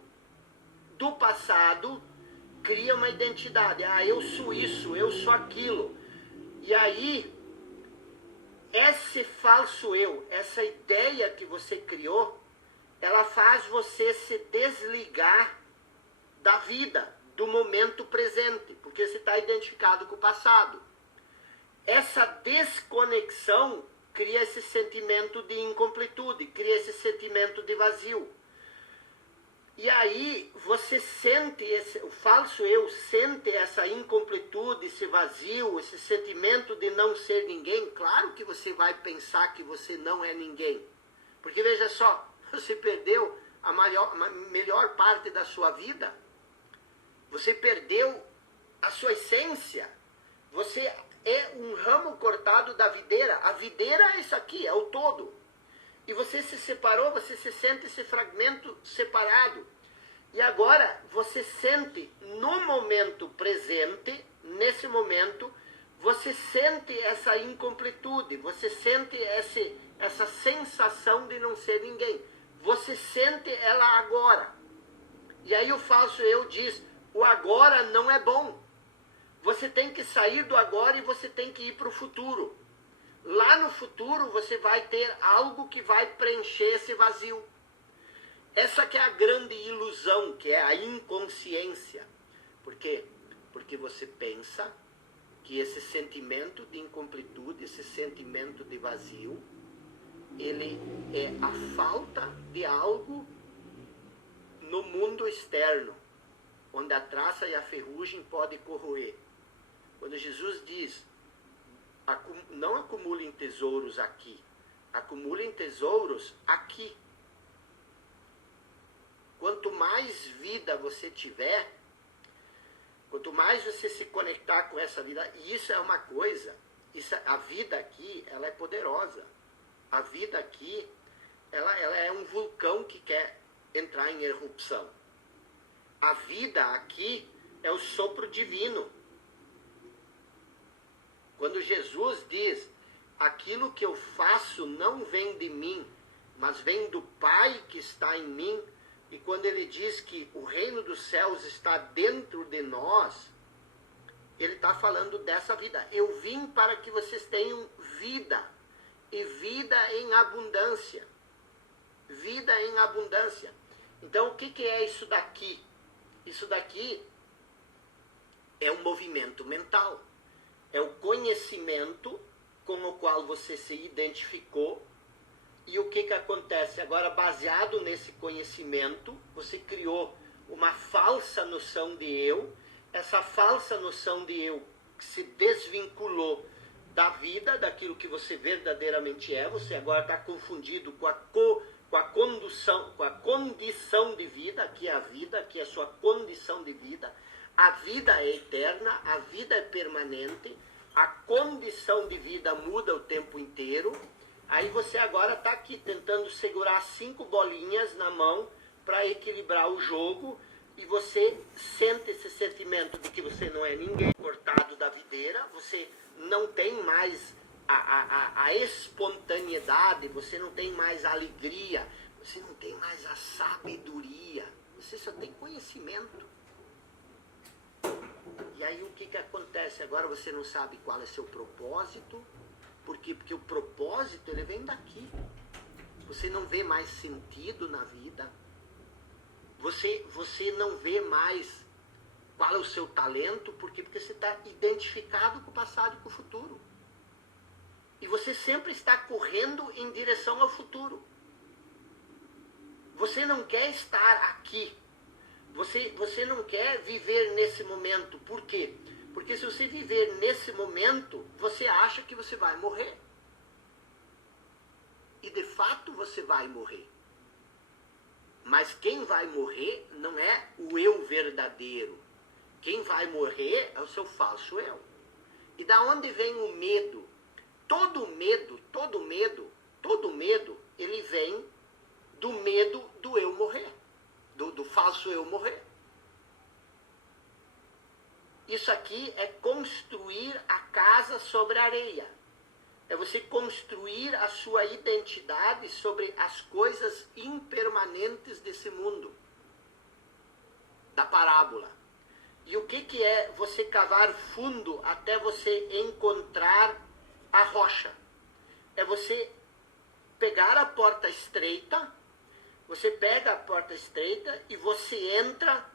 do passado cria uma identidade. Eu sou isso, eu sou aquilo. E aí, esse falso eu, essa ideia que você criou, ela faz você se desligar da vida, do momento presente, porque você está identificado com o passado. Essa desconexão cria esse sentimento de incompletude, cria esse sentimento de vazio. E aí você sente, o falso eu sente essa incompletude, esse vazio, esse sentimento de não ser ninguém. Claro que você vai pensar que você não é ninguém. Porque veja só, você perdeu a melhor parte da sua vida. Você perdeu a sua essência. Você é um ramo cortado da videira. A videira é isso aqui, é o todo. E você se separou, você se sente esse fragmento separado. E agora você sente no momento presente, nesse momento, você sente essa incompletude, você sente essa sensação de não ser ninguém. Você sente ela agora. E aí o falso eu diz, o agora não é bom. Você tem que sair do agora e você tem que ir para o futuro. Lá no futuro você vai ter algo que vai preencher esse vazio. Essa que é a grande ilusão, que é a inconsciência. Por quê? Porque você pensa que esse sentimento de incompletude, esse sentimento de vazio, ele é a falta de algo no mundo externo, onde a traça e a ferrugem podem corroer. Quando Jesus diz, não acumulem tesouros aqui, acumulem tesouros aqui. Quanto mais vida você tiver, quanto mais você se conectar com essa vida, e isso é uma coisa, a vida aqui, ela é poderosa. A vida aqui, ela é um vulcão que quer entrar em erupção. A vida aqui é o sopro divino. Quando Jesus diz, aquilo que eu faço não vem de mim, mas vem do Pai que está em mim, e quando ele diz que o reino dos céus está dentro de nós, ele está falando dessa vida. Eu vim para que vocês tenham vida, e vida em abundância. Vida em abundância. Então, o que é isso daqui? Isso daqui é um movimento mental. É o conhecimento com o qual você se identificou. E o que acontece? Agora, baseado nesse conhecimento, você criou uma falsa noção de eu. Essa falsa noção de eu que se desvinculou da vida, daquilo que você verdadeiramente é. Você agora está confundido com a condição de vida, que é a vida, que é a sua condição de vida. A vida é eterna, a vida é permanente, a condição de vida muda o tempo inteiro. Aí você agora está aqui tentando segurar 5 bolinhas na mão para equilibrar o jogo, e você sente esse sentimento de que você não é ninguém, cortado da videira, você não tem mais a espontaneidade, você não tem mais a alegria, você não tem mais a sabedoria, você só tem conhecimento. E aí o que acontece? Agora você não sabe qual é seu propósito. Por quê? Porque o propósito, ele vem daqui. Você não vê mais sentido na vida. Você não vê mais qual é o seu talento. Por quê? Porque você está identificado com o passado e com o futuro. E você sempre está correndo em direção ao futuro. Você não quer estar aqui. Você não quer viver nesse momento. Por quê? Porque se você viver nesse momento, você acha que você vai morrer. E de fato você vai morrer. Mas quem vai morrer não é o eu verdadeiro. Quem vai morrer é o seu falso eu. E da onde vem o medo? Todo medo, ele vem do medo do eu morrer. Do falso eu morrer. Isso aqui é construir a casa sobre a areia. É você construir a sua identidade sobre as coisas impermanentes desse mundo. Da parábola. E o que é você cavar fundo até você encontrar a rocha? É você pegar a porta estreita, você pega a porta estreita e você entra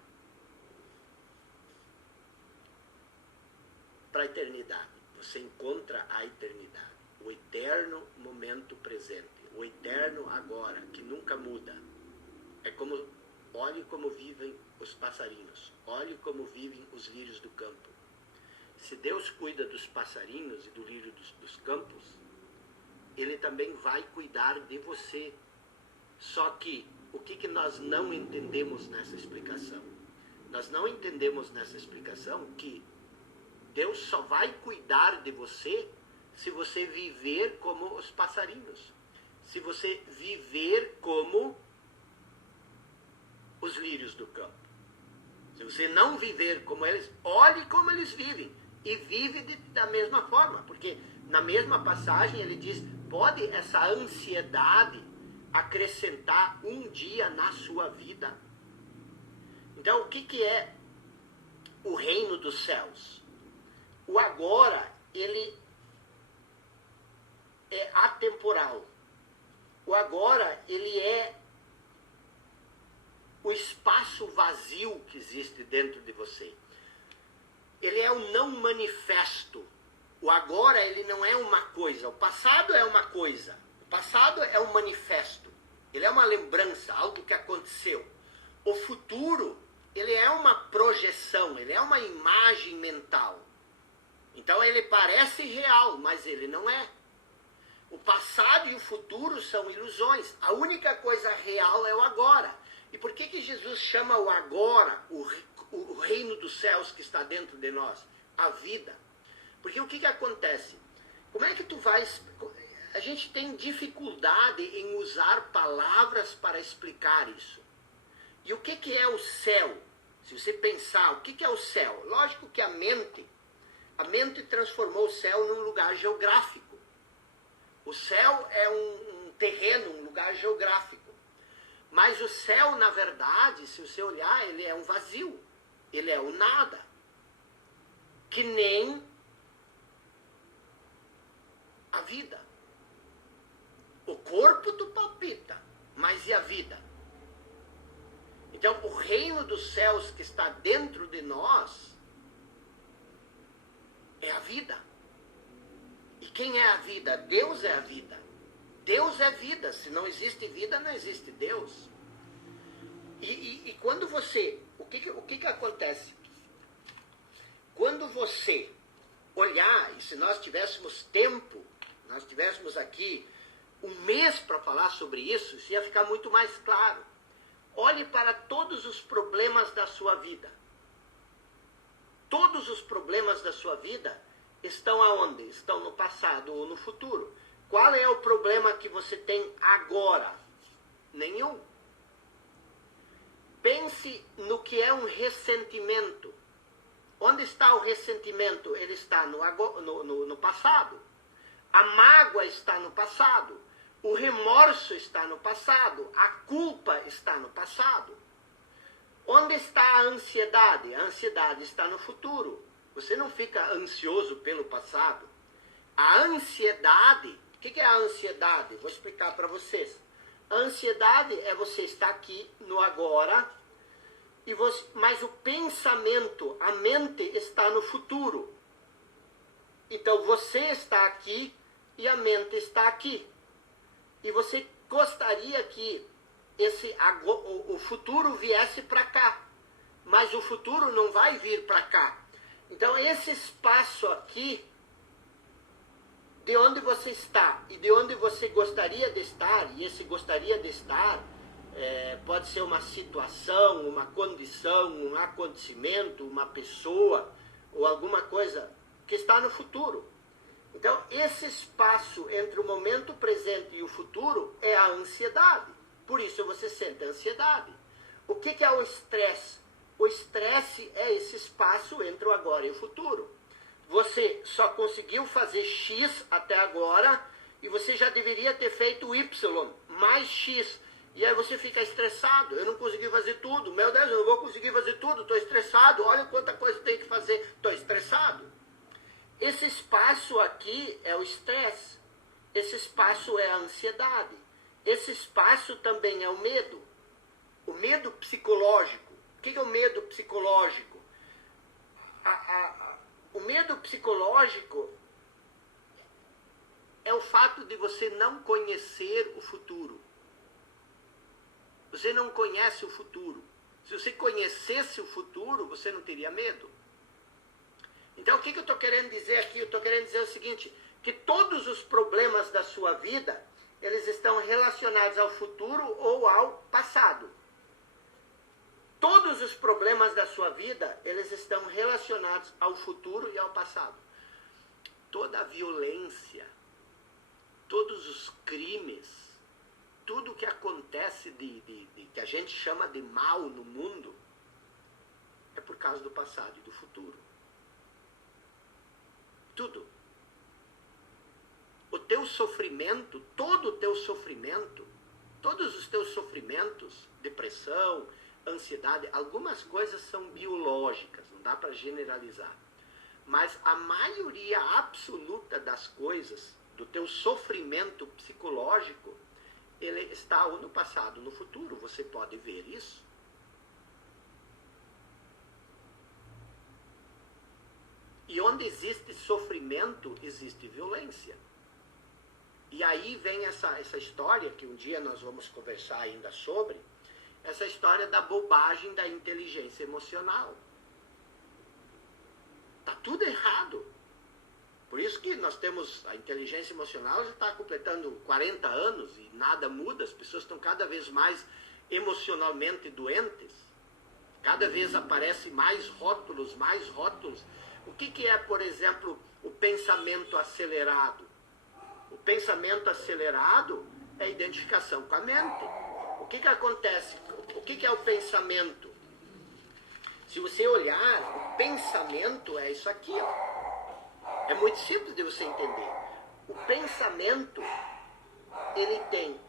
para a eternidade. Você encontra a eternidade, o eterno momento presente, o eterno agora, que nunca muda. É como, olhe como vivem os passarinhos, olhe como vivem os lírios do campo. Se Deus cuida dos passarinhos e do lírio dos campos, Ele também vai cuidar de você. Só que, o que nós não entendemos nessa explicação? Nós não entendemos nessa explicação que Deus só vai cuidar de você se você viver como os passarinhos. se você viver como os lírios do campo. Se você não viver como eles, olhe como eles vivem. E vive da mesma forma. Porque na mesma passagem ele diz, pode essa ansiedade acrescentar um dia na sua vida? Então o que é o reino dos céus? O agora, ele é atemporal. O agora, ele é o espaço vazio que existe dentro de você. Ele é o não manifesto. O agora, ele não é uma coisa. O passado é uma coisa. O passado é um manifesto. Ele é uma lembrança, algo que aconteceu. O futuro, ele é uma projeção, ele é uma imagem mental. Então ele parece real, mas ele não é. O passado e o futuro são ilusões. A única coisa real é o agora. E por que Jesus chama o agora, o reino dos céus que está dentro de nós? A vida. Porque o que acontece? Como é que tu vai... A gente tem dificuldade em usar palavras para explicar isso. E o que é o céu? Se você pensar, o que é o céu? Lógico que a mente transformou o céu num lugar geográfico. O céu é um terreno, um lugar geográfico. Mas o céu, na verdade, se você olhar, ele é um vazio. Ele é o nada. Que nem a vida. O corpo tu palpita, mas e a vida? Então, o reino dos céus que está dentro de nós é a vida. E quem é a vida? Deus é a vida. Deus é vida. Se não existe vida, não existe Deus. E quando você... O que acontece? Quando você olhar, e se nós tivéssemos tempo, nós tivéssemos aqui um mês para falar sobre isso, isso ia ficar muito mais claro. Olhe para todos os problemas da sua vida. Todos os problemas da sua vida estão aonde? Estão no passado ou no futuro. Qual é o problema que você tem agora? Nenhum. Pense no que é um ressentimento. Onde está o ressentimento? Ele está no passado. A mágoa está no passado. O remorso está no passado. A culpa está no passado. Onde está a ansiedade? A ansiedade está no futuro. Você não fica ansioso pelo passado. A ansiedade, o que é a ansiedade? Vou explicar para vocês. A ansiedade é você estar aqui no agora, mas o pensamento, a mente está no futuro. Então você está aqui e a mente está aqui. E você gostaria que o futuro viesse para cá. Mas o futuro não vai vir para cá. Então esse espaço aqui, de onde você está e de onde você gostaria de estar, e esse gostaria de estar, pode ser uma situação, uma condição, um acontecimento, uma pessoa, ou alguma coisa que está no futuro. Então, esse espaço entre o momento presente e o futuro é a ansiedade. Por isso você sente ansiedade. O que é o estresse? O estresse é esse espaço entre o agora e o futuro. Você só conseguiu fazer X até agora e você já deveria ter feito Y mais X. E aí você fica estressado. Eu não consegui fazer tudo. Meu Deus, eu não vou conseguir fazer tudo. Estou estressado. Olha quanta coisa tem que fazer. Estou estressado. Esse espaço aqui é o estresse. Esse espaço é a ansiedade. Esse espaço também é o medo. O medo psicológico. O que é o medo psicológico? O medo psicológico é o fato de você não conhecer o futuro. Você não conhece o futuro. Se você conhecesse o futuro, você não teria medo. Então, o que eu estou querendo dizer aqui? Eu estou querendo dizer o seguinte, que todos os problemas da sua vida, eles estão relacionados ao futuro ou ao passado. Todos os problemas da sua vida, eles estão relacionados ao futuro e ao passado. Toda a violência, todos os crimes, tudo que acontece que a gente chama de mal no mundo é por causa do passado e do futuro. Tudo. O teu sofrimento, todo o teu sofrimento, todos os teus sofrimentos, depressão, ansiedade, algumas coisas são biológicas, não dá para generalizar. Mas a maioria absoluta das coisas, do teu sofrimento psicológico, ele está ou no passado ou no futuro. Você pode ver isso. E onde existe sofrimento, existe violência. E aí vem essa história, que um dia nós vamos conversar ainda sobre, essa história da bobagem da inteligência emocional. Está tudo errado. Por isso que nós temos a inteligência emocional, já está completando 40 anos e nada muda. As pessoas estão cada vez mais emocionalmente doentes. Cada vez aparecem mais rótulos, mais rótulos. O que é, por exemplo, o pensamento acelerado? O pensamento acelerado é a identificação com a mente. O que acontece? O que é o pensamento? Se você olhar, o pensamento é isso aqui, ó. É muito simples de você entender. O pensamento, ele tem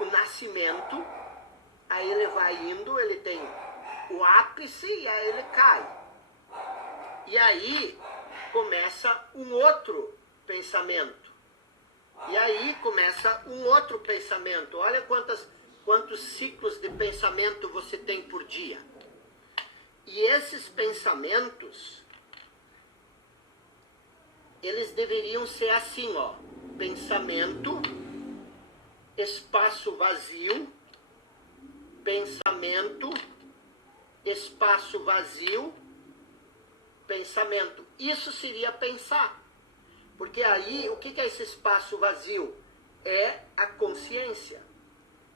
o nascimento, aí ele vai indo, ele tem o ápice e aí ele cai. E aí começa um outro pensamento. E aí começa um outro pensamento. Olha quantos ciclos de pensamento você tem por dia. E esses pensamentos, eles deveriam ser assim, ó. Pensamento, espaço vazio, pensamento, espaço vazio, pensamento. Isso seria pensar. Porque aí, o que é esse espaço vazio? É a consciência.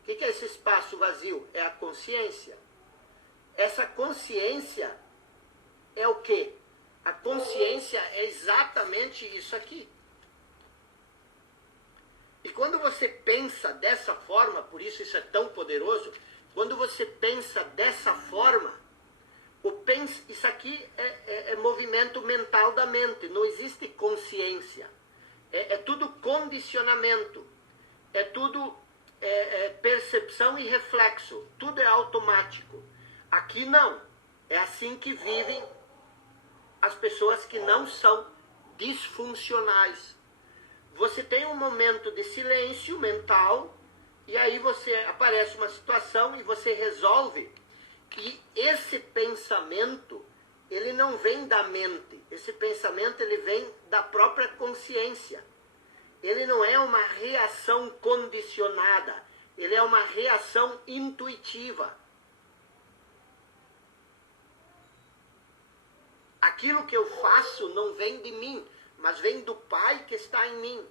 O que é esse espaço vazio? É a consciência. Essa consciência é o quê? A consciência é exatamente isso aqui. E quando você pensa dessa forma, por isso isso é tão poderoso, quando você pensa dessa forma, isso aqui é movimento mental da mente, não existe consciência. É tudo condicionamento, é tudo percepção e reflexo, tudo é automático. Aqui não, é assim que vivem as pessoas que não são disfuncionais. Você tem um momento de silêncio mental, e aí aparece uma situação e você resolve. E esse pensamento, ele não vem da mente. Esse pensamento, ele vem da própria consciência. Ele não é uma reação condicionada. Ele é uma reação intuitiva. Aquilo que eu faço não vem de mim, mas vem do Pai que está em mim.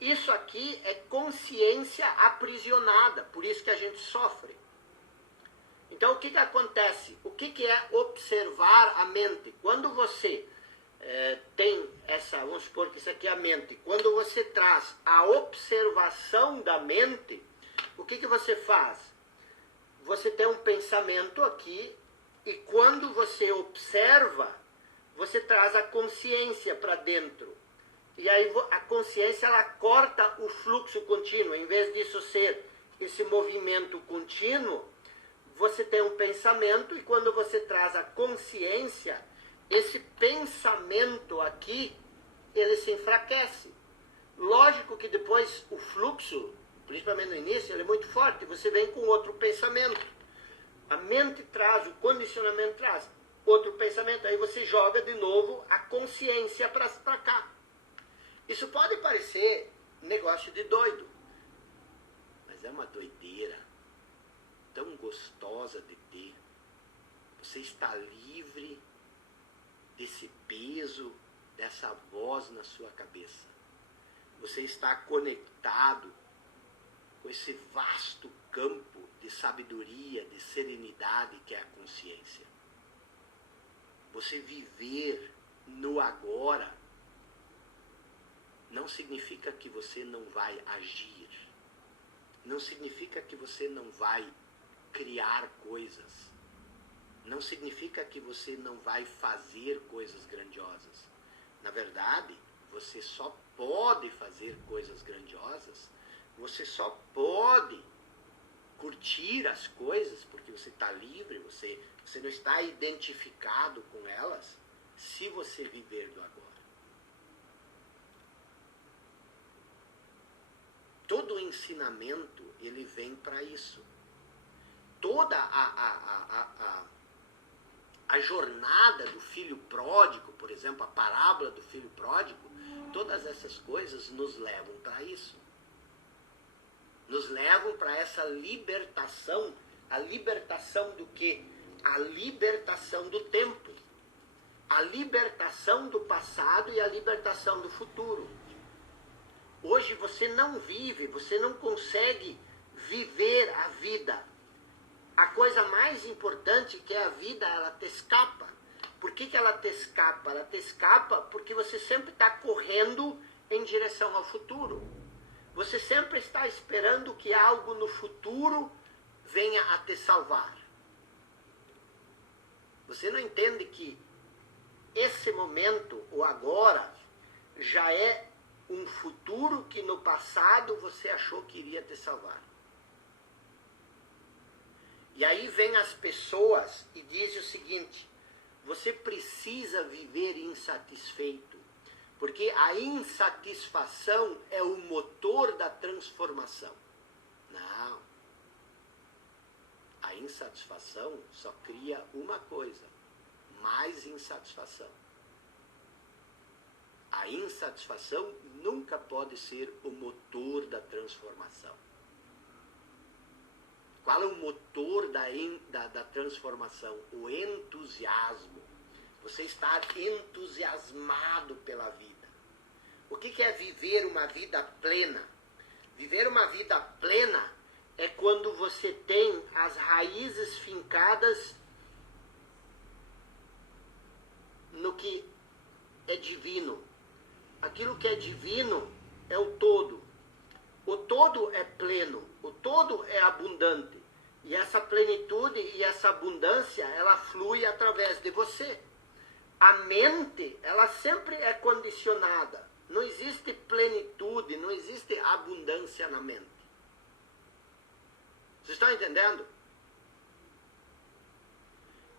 Isso aqui é consciência aprisionada, por isso que a gente sofre. Então, o que acontece? O que é observar a mente? Quando você tem vamos supor que isso aqui é a mente. Quando você traz a observação da mente, o que você faz? Você tem um pensamento aqui, e quando você observa, você traz a consciência para dentro. E aí a consciência, ela corta o fluxo contínuo. Em vez disso ser esse movimento contínuo, você tem um pensamento, e quando você traz a consciência, esse pensamento aqui, ele se enfraquece. Lógico que depois o fluxo, principalmente no início, ele é muito forte, você vem com outro pensamento. A mente traz, o condicionamento traz outro pensamento, aí você joga de novo a consciência para cá. Isso pode parecer um negócio de doido, mas é uma doideira tão gostosa de ter. Você está livre desse peso, dessa voz na sua cabeça. Você está conectado com esse vasto campo de sabedoria, de serenidade que é a consciência. Você viver no agora não significa que você não vai agir. não significa que você não vai criar coisas. Não significa que você não vai fazer coisas grandiosas. Na verdade, você só pode fazer coisas grandiosas, você só pode curtir as coisas, porque você está livre, você não está identificado com elas, se você viver do agora. Todo o ensinamento, ele vem para isso. Toda a jornada do filho pródigo, por exemplo, a parábola do filho pródigo, todas essas coisas nos levam para isso. Nos levam para essa libertação. A libertação do quê? A libertação do tempo. A libertação do passado e a libertação do futuro. Hoje você não vive, você não consegue viver a vida. A coisa mais importante que é a vida, ela te escapa. Por que ela te escapa? Ela te escapa porque você sempre está correndo em direção ao futuro. Você sempre está esperando que algo no futuro venha a te salvar. Você não entende que esse momento, o agora, já é um futuro que no passado você achou que iria te salvar. E aí vem as pessoas e dizem o seguinte: você precisa viver insatisfeito, porque a insatisfação é o motor da transformação. Não. A insatisfação só cria uma coisa: mais insatisfação. A insatisfação nunca pode ser o motor da transformação. Qual é o motor da transformação? O entusiasmo. Você está entusiasmado pela vida. O que é viver uma vida plena? Viver uma vida plena é quando você tem as raízes fincadas no que é divino. Aquilo que é divino é o todo. O todo é pleno, o todo é abundante. E essa plenitude e essa abundância, ela flui através de você. A mente, ela sempre é condicionada. Não existe plenitude, não existe abundância na mente. Vocês estão entendendo?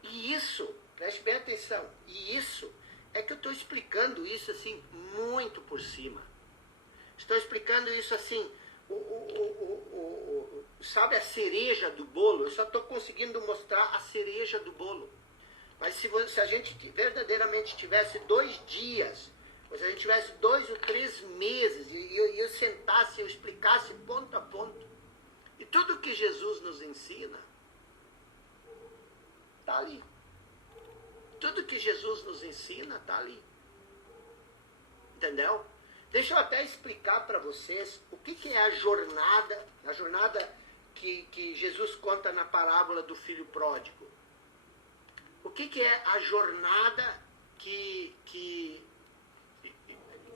E isso, preste bem atenção, e isso é que eu estou explicando isso assim, muito por cima. Estou explicando isso assim, sabe a cereja do bolo? Eu só estou conseguindo mostrar a cereja do bolo. Mas se a gente verdadeiramente tivesse 2 dias, ou se a gente tivesse 2 ou 3 meses, e eu sentasse, eu explicasse ponto a ponto, e tudo que Jesus nos ensina, está ali. Tudo que Jesus nos ensina está ali. Entendeu? Deixa eu até explicar para vocês o que é a jornada que Jesus conta na parábola do filho pródigo. O que é a jornada que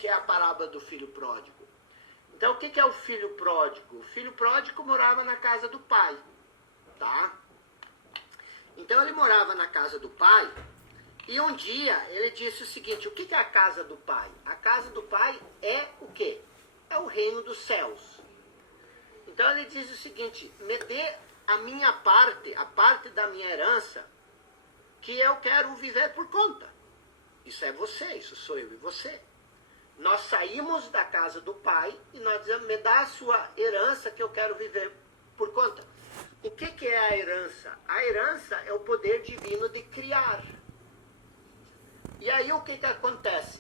é a parábola do filho pródigo? Então, o que é o filho pródigo? O filho pródigo morava na casa do pai, tá? Então, ele morava na casa do pai. E um dia ele disse o seguinte: o que é a casa do pai? A casa do pai é o quê? É o reino dos céus. Então ele diz o seguinte: me dê a minha parte, a parte da minha herança, que eu quero viver por conta. Isso é você, isso sou eu e você. Nós saímos da casa do pai e nós dizemos: me dá a sua herança que eu quero viver por conta. O que é a herança? A herança é o poder divino de criar. E aí o que acontece?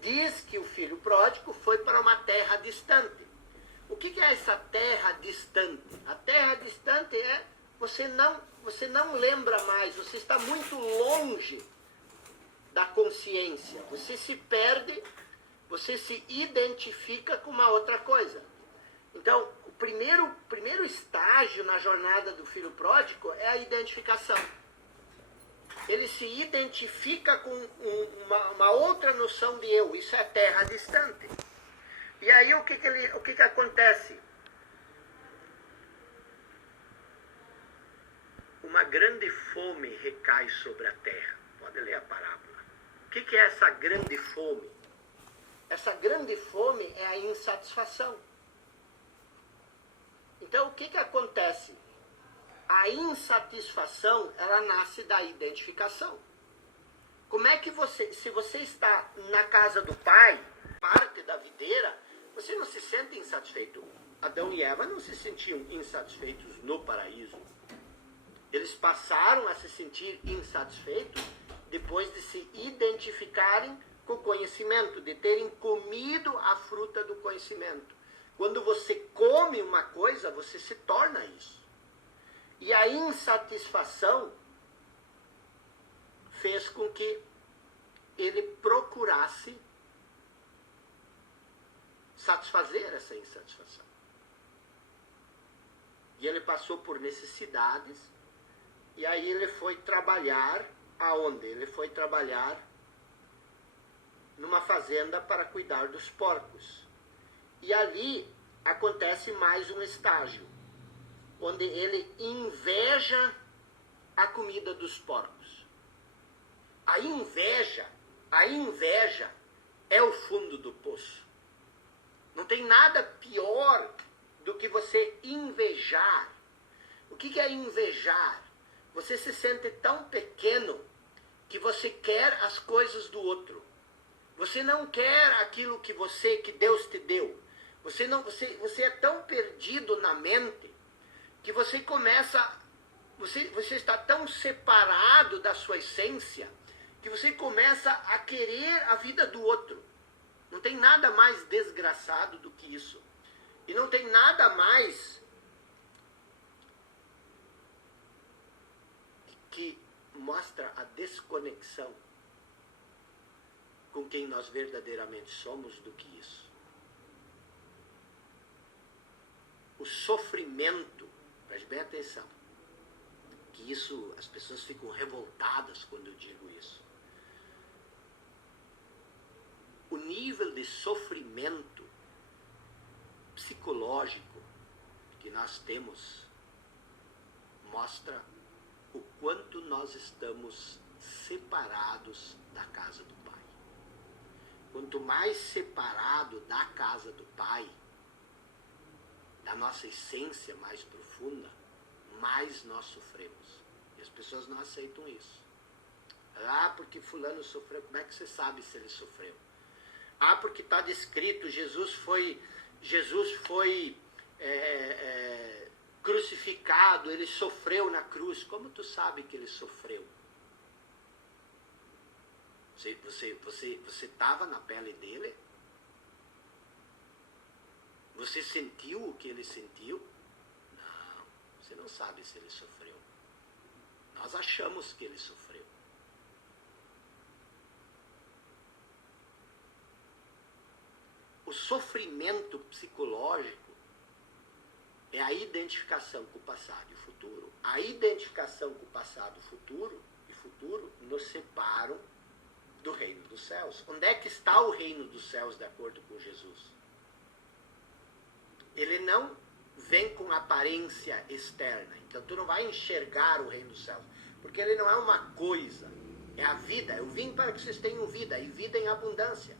Diz que o filho pródigo foi para uma terra distante. O que é essa terra distante? A terra distante é você não lembra mais, você está muito longe da consciência. Você se perde, você se identifica com uma outra coisa. Então, o primeiro estágio na jornada do filho pródigo é a identificação. Ele se identifica com uma outra noção de eu. Isso é terra distante. E aí o que acontece? grande fome recai sobre a terra. Pode ler a parábola. O que é essa grande fome? Essa grande fome é a insatisfação. Então, o que acontece? A insatisfação, ela nasce da identificação. Como é que você, se você está na casa do Pai, parte da videira, você não se sente insatisfeito. Adão e Eva não se sentiam insatisfeitos no paraíso. Eles passaram a se sentir insatisfeitos depois de se identificarem com o conhecimento, de terem comido a fruta do conhecimento. Quando você come uma coisa, você se torna isso. E a insatisfação fez com que ele procurasse satisfazer essa insatisfação. E ele passou por necessidades, e aí ele foi trabalhar aonde? Ele foi trabalhar numa fazenda para cuidar dos porcos. E ali acontece mais um estágio, onde ele inveja a comida dos porcos. A inveja é o fundo do poço. Não tem nada pior do que você invejar. O que é invejar? Você se sente tão pequeno que você quer as coisas do outro. Você não quer aquilo que Deus te deu. Você é tão perdido na mente que você começa, você está tão separado da sua essência que você começa a querer a vida do outro. Não tem nada mais desgraçado do que isso. E não tem nada mais que mostra a desconexão com quem nós verdadeiramente somos do que isso. O sofrimento, preste bem atenção, que isso, as pessoas ficam revoltadas quando eu digo isso. O nível de sofrimento psicológico que nós temos mostra o quanto nós estamos separados da casa do Pai. Quanto mais separado da casa do Pai, da nossa essência mais profunda, mais nós sofremos. E as pessoas não aceitam isso. Ah, porque fulano sofreu. Como é que você sabe se ele sofreu? Ah, porque está descrito, Jesus foi crucificado, ele sofreu na cruz. Como tu sabe que ele sofreu? Você estava na pele dele? Você sentiu o que ele sentiu? Não, você não sabe se ele sofreu. Nós achamos que ele sofreu. O sofrimento psicológico é a identificação com o passado e o futuro. A identificação com o passado e futuro nos separam do reino dos céus. Onde é que está o reino dos céus de acordo com Jesus? Ele não vem com aparência externa. Então tu não vai enxergar o reino dos céus. Porque ele não é uma coisa. É a vida. Eu vim para que vocês tenham vida. E vida em abundância.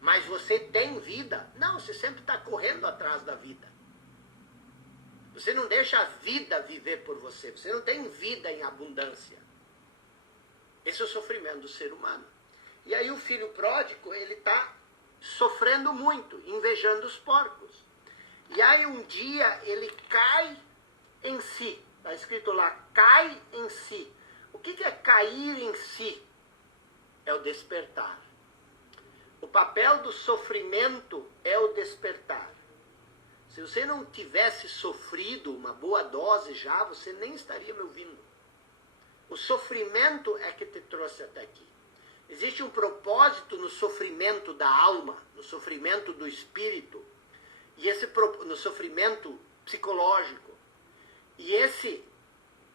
Mas você tem vida? Não, você sempre está correndo atrás da vida. Você não deixa a vida viver por você. Você não tem vida em abundância. Esse é o sofrimento do ser humano. E aí o filho pródigo, ele está sofrendo muito, invejando os porcos. E aí um dia ele cai em si. Está escrito lá, cai em si. O que é cair em si? É o despertar. O papel do sofrimento é o despertar. Se você não tivesse sofrido uma boa dose já, você nem estaria me ouvindo. O sofrimento é que te trouxe até aqui. Existe um propósito no sofrimento da alma, no sofrimento do espírito, e no sofrimento psicológico. E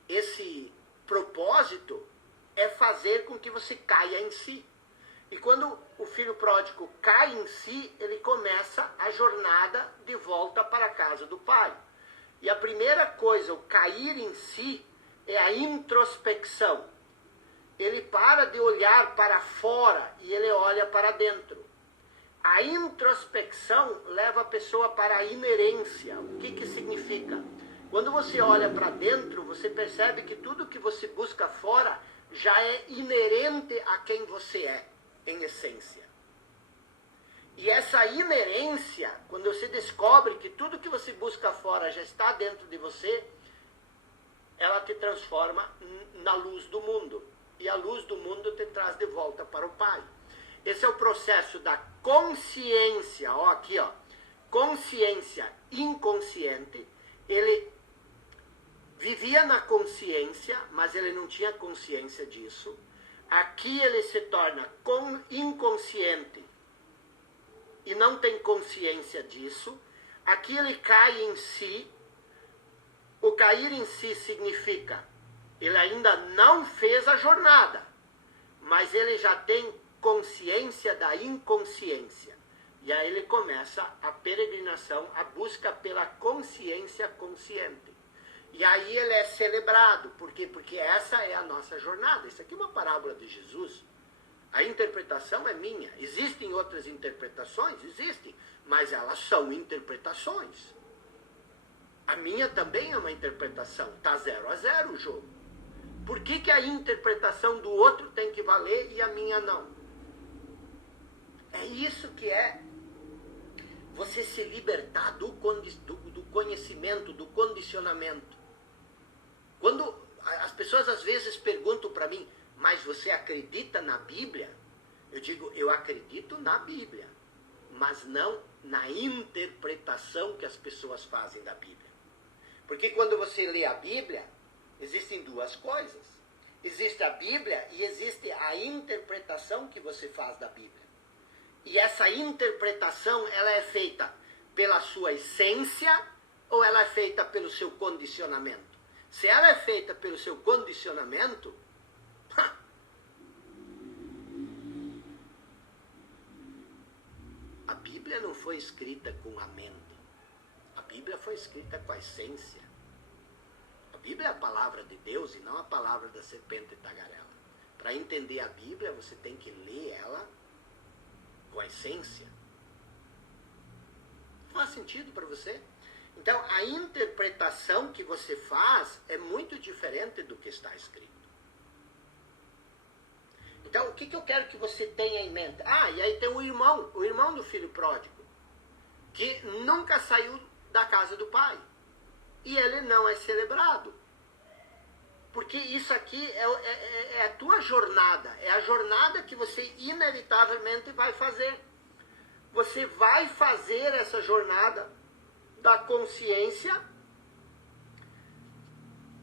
esse propósito é fazer com que você caia em si. E quando o filho pródigo cai em si, ele começa a jornada de volta para a casa do Pai. E a primeira coisa, o cair em si, é a introspecção. Ele para de olhar para fora e ele olha para dentro. A introspecção leva a pessoa para a inerência. O que significa? Quando você olha para dentro, você percebe que tudo que você busca fora já é inerente a quem você é, em essência. E essa inerência, quando você descobre que tudo que você busca fora já está dentro de você, ela te transforma na luz do mundo. E a luz do mundo te traz de volta para o Pai. Esse é o processo da consciência, ó, aqui, ó. Consciência inconsciente. Ele vivia na consciência, mas ele não tinha consciência disso. Aqui ele se torna inconsciente e não tem consciência disso. Aqui ele cai em si. O cair em si significa, ele ainda não fez a jornada, mas ele já tem consciência da inconsciência. E aí ele começa a peregrinação, a busca pela consciência consciente. E aí ele é celebrado. Por quê? Porque essa é a nossa jornada. Isso aqui é uma parábola de Jesus. A interpretação é minha. Existem outras interpretações? Existem. Mas elas são interpretações. A minha também é uma interpretação. Está 0-0 o jogo. Por que a interpretação do outro tem que valer e a minha não? É isso que é você se libertar do conhecimento, do condicionamento. Quando as pessoas às vezes perguntam para mim, mas você acredita na Bíblia? Eu digo, eu acredito na Bíblia, mas não na interpretação que as pessoas fazem da Bíblia. Porque quando você lê a Bíblia, existem duas coisas. Existe a Bíblia e existe a interpretação que você faz da Bíblia. E essa interpretação, ela é feita pela sua essência ou ela é feita pelo seu condicionamento? Se ela é feita pelo seu condicionamento, a Bíblia não foi escrita com a mente. A Bíblia foi escrita com a essência. A Bíblia é a palavra de Deus e não a palavra da serpente tagarela. Para entender a Bíblia, você tem que ler ela com a essência. Faz sentido para você? Então, a interpretação que você faz é muito diferente do que está escrito. Então, o que eu quero que você tenha em mente? Ah, e aí tem o irmão do filho pródigo, que nunca saiu da casa do pai. E ele não é celebrado. Porque isso aqui é a tua jornada. É a jornada que você inevitavelmente vai fazer. Você vai fazer essa jornada da consciência.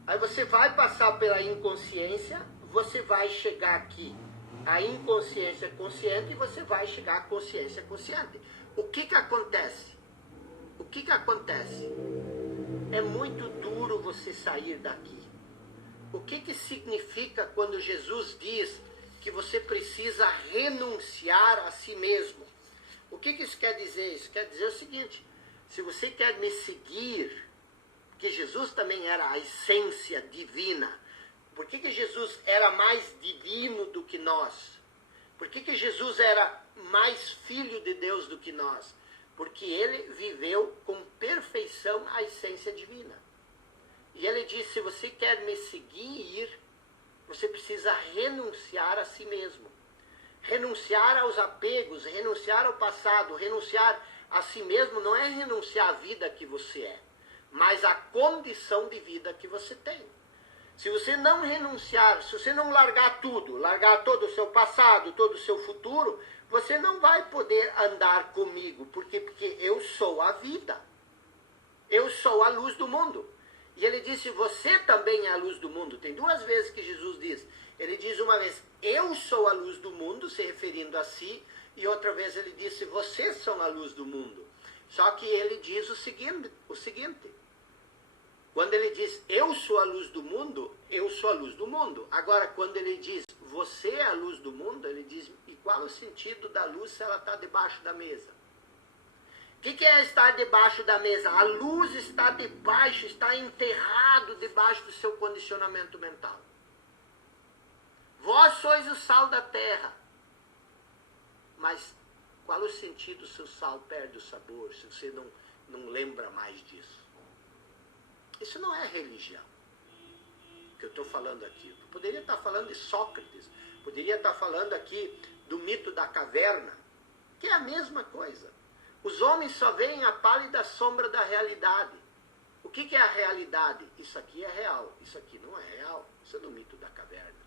Aí você vai passar pela inconsciência. Você vai chegar aqui à inconsciência consciente e você vai chegar à consciência consciente. O que acontece? O que acontece? É muito duro você sair daqui. O que significa quando Jesus diz que você precisa renunciar a si mesmo? O que isso quer dizer? Isso quer dizer o seguinte: se você quer me seguir, porque Jesus também era a essência divina, por que Jesus era mais divino do que nós? Por que Jesus era mais filho de Deus do que nós? Porque ele viveu com perfeição a essência divina. E ele diz, se você quer me seguir, você precisa renunciar a si mesmo. Renunciar aos apegos, renunciar ao passado, renunciar a si mesmo não é renunciar à vida que você é, mas à condição de vida que você tem. Se você não renunciar, se você não largar tudo, largar todo o seu passado, todo o seu futuro, você não vai poder andar comigo. Por quê? Porque eu sou a vida. Eu sou a luz do mundo. E ele disse, você também é a luz do mundo. Tem duas vezes que Jesus diz. Ele diz uma vez, eu sou a luz do mundo, se referindo a si. E outra vez ele disse, vocês são a luz do mundo. Só que ele diz o seguinte. Quando ele diz, eu sou a luz do mundo, eu sou a luz do mundo. Agora, quando ele diz, você é a luz do mundo, ele diz, e qual o sentido da luz se ela está debaixo da mesa? O que é estar debaixo da mesa? A luz está debaixo, está enterrado debaixo do seu condicionamento mental. Vós sois o sal da terra. Mas qual o sentido se o sal perde o sabor, se você não lembra mais disso? Isso não é religião que eu estou falando aqui. Eu poderia estar falando de Sócrates, poderia estar falando aqui do mito da caverna, que é a mesma coisa. Os homens só veem a pálida sombra da realidade. O que é a realidade? Isso aqui é real, isso aqui não é real. Isso é do mito da caverna.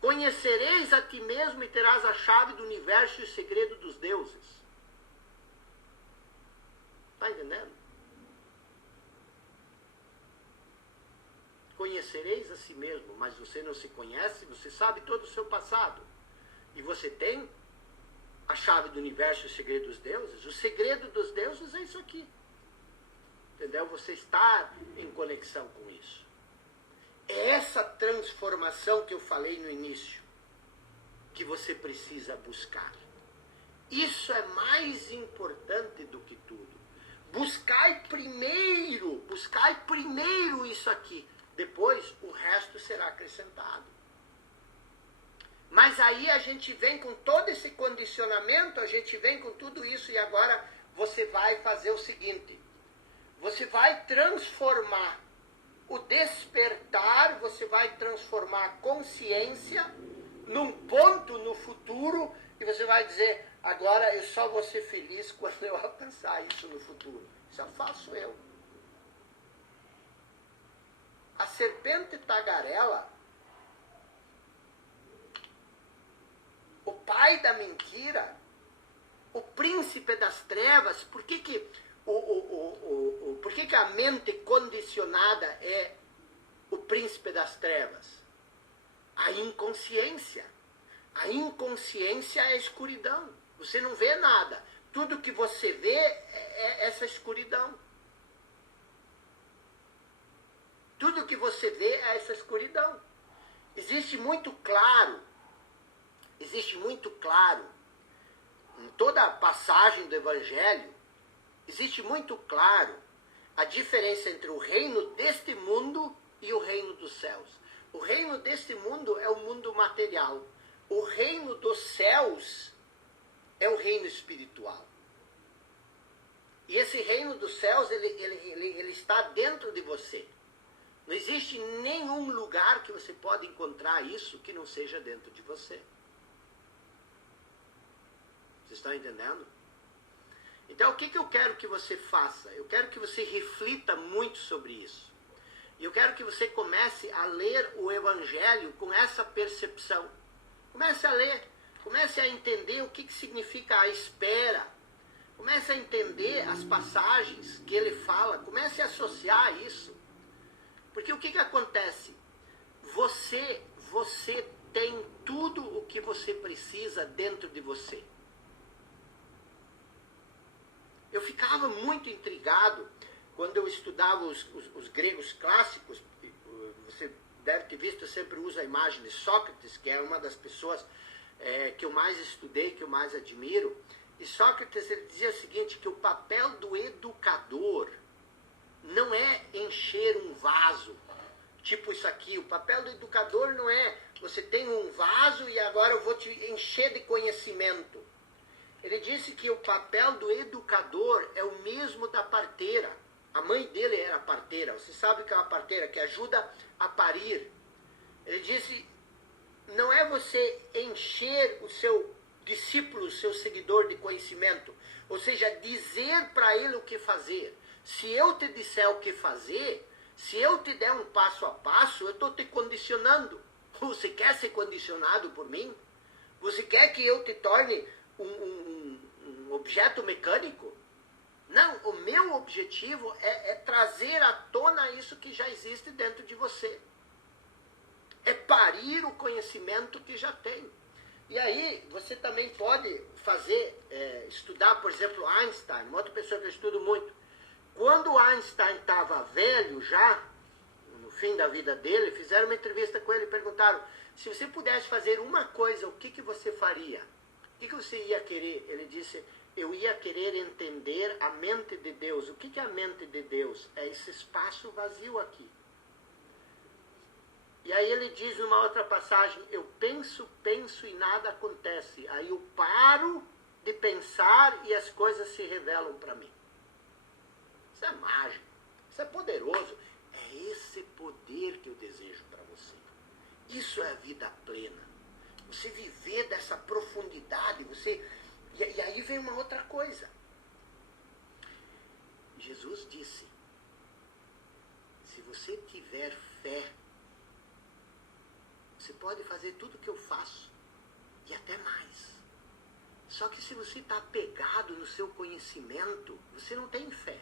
Conhecereis a ti mesmo e terás a chave do universo e o segredo dos deuses. Está entendendo? Conhecereis a si mesmo, mas você não se conhece, você sabe todo o seu passado. E você tem a chave do universo e o segredo dos deuses. O segredo dos deuses é isso aqui. Entendeu? Você está em conexão com isso. É essa transformação que eu falei no início, que você precisa buscar. Isso é mais importante do que tudo. Buscai primeiro isso aqui. Depois, o resto será acrescentado. Mas aí a gente vem com todo esse condicionamento, a gente vem com tudo isso e agora você vai fazer o seguinte. Você vai transformar o despertar, você vai transformar a consciência num ponto no futuro e você vai dizer, agora eu só vou ser feliz quando eu alcançar isso no futuro. Isso faço eu. A serpente tagarela, o pai da mentira, o príncipe das trevas, por que a mente condicionada é o príncipe das trevas? A inconsciência. A inconsciência é a escuridão. Você não vê nada. Tudo que você vê é essa escuridão. Tudo que você vê é essa escuridão. Existe muito claro em toda a passagem do Evangelho, existe muito claro a diferença entre o reino deste mundo e o reino dos céus. O reino deste mundo é o mundo material. O reino dos céus é o reino espiritual. E esse reino dos céus, ele está dentro de você. Não existe nenhum lugar que você pode encontrar isso que não seja dentro de você. Vocês estão entendendo? Então, o que eu quero que você faça? Eu quero que você reflita muito sobre isso. E eu quero que você comece a ler o Evangelho com essa percepção. Comece a ler, comece a entender o que significa a espera. Comece a entender as passagens que ele fala, comece a associar isso. Porque o que acontece? Você tem tudo o que você precisa dentro de você. Eu ficava muito intrigado quando eu estudava os gregos clássicos. Você deve ter visto, eu sempre uso a imagem de Sócrates, que é uma das pessoas que eu mais estudei, que eu mais admiro. E Sócrates, ele dizia o seguinte, que o papel do educador não é encher um vaso, tipo isso aqui. O papel do educador não é, você tem um vaso e agora eu vou te encher de conhecimento. Ele disse que o papel do educador é o mesmo da parteira. A mãe dele era parteira. Você sabe o que é uma parteira? Que ajuda a parir. Ele disse, não é você encher o seu discípulo, o seu seguidor de conhecimento. Ou seja, dizer para ele o que fazer. Se eu te disser o que fazer, se eu te der um passo a passo, eu estou te condicionando. Você quer ser condicionado por mim? Você quer que eu te torne um objeto mecânico? Não, o meu objetivo é trazer à tona isso que já existe dentro de você. É parir o conhecimento que já tem. E aí, você também pode fazer, estudar, por exemplo, Einstein, uma outra pessoa que eu estudo muito. Quando Einstein estava velho já, no fim da vida dele, fizeram uma entrevista com ele e perguntaram, se você pudesse fazer uma coisa, o que você faria? O que você ia querer? Ele disse, eu ia querer entender a mente de Deus. O que é a mente de Deus? É esse espaço vazio aqui. E aí ele diz numa outra passagem, eu penso e nada acontece. Aí eu paro de pensar e as coisas se revelam para mim. Isso é mágico, isso é poderoso. É esse poder que eu desejo para você. Isso é a vida plena. Você viver dessa profundidade, E aí vem uma outra coisa. Jesus disse, se você tiver fé, você pode fazer tudo o que eu faço, e até mais. Só que se você está apegado no seu conhecimento, você não tem fé.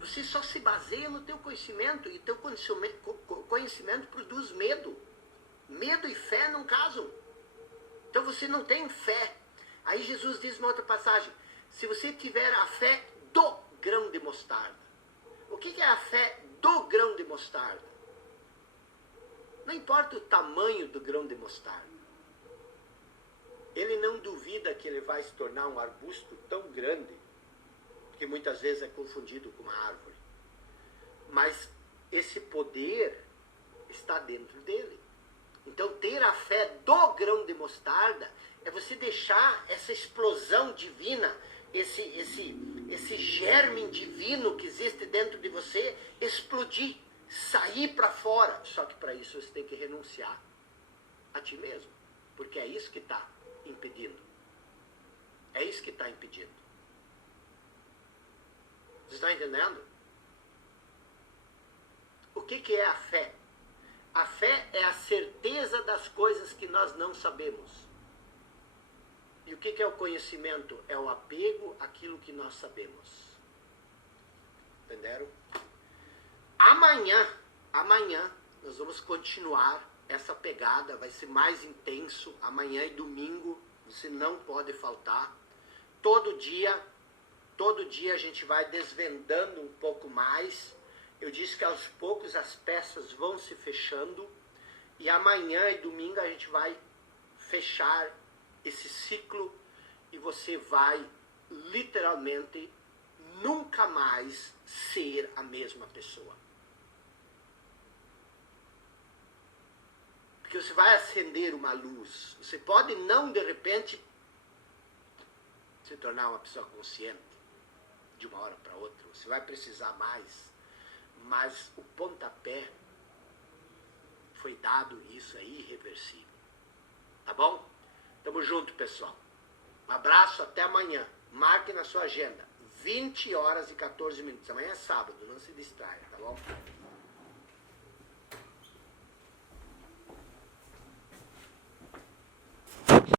Você só se baseia no teu conhecimento, e teu conhecimento produz medo. Medo e fé não casam. Então você não tem fé. Aí Jesus diz numa outra passagem, se você tiver a fé do grão de mostarda. O que é a fé do grão de mostarda? Não importa o tamanho do grão de mostarda. Ele não duvida que ele vai se tornar um arbusto tão grande, que muitas vezes é confundido com uma árvore. Mas esse poder está dentro dele. Então ter a fé do grão de mostarda é você deixar essa explosão divina, esse germe divino que existe dentro de você, explodir, sair para fora. Só que para isso você tem que renunciar a ti mesmo. Porque é isso que está impedindo. É isso que está impedindo. Você está entendendo? O que é a fé? A fé é a certeza das coisas que nós não sabemos. E o que é o conhecimento? É o apego àquilo que nós sabemos. Entenderam? Amanhã, nós vamos continuar essa pegada, vai ser mais intenso. Amanhã e domingo, você não pode faltar. Todo dia a gente vai desvendando um pouco mais. Eu disse que aos poucos as peças vão se fechando. E amanhã e domingo a gente vai fechar esse ciclo. E você vai, literalmente, nunca mais ser a mesma pessoa. Porque você vai acender uma luz. Você pode não, de repente, se tornar uma pessoa consciente de uma hora para outra. Você vai precisar mais. Mas o pontapé foi dado, isso é irreversível. Tá bom? Tamo junto, pessoal. Um abraço, até amanhã. Marque na sua agenda. 20 horas e 14 minutos. Amanhã é sábado, não se distraia, tá bom?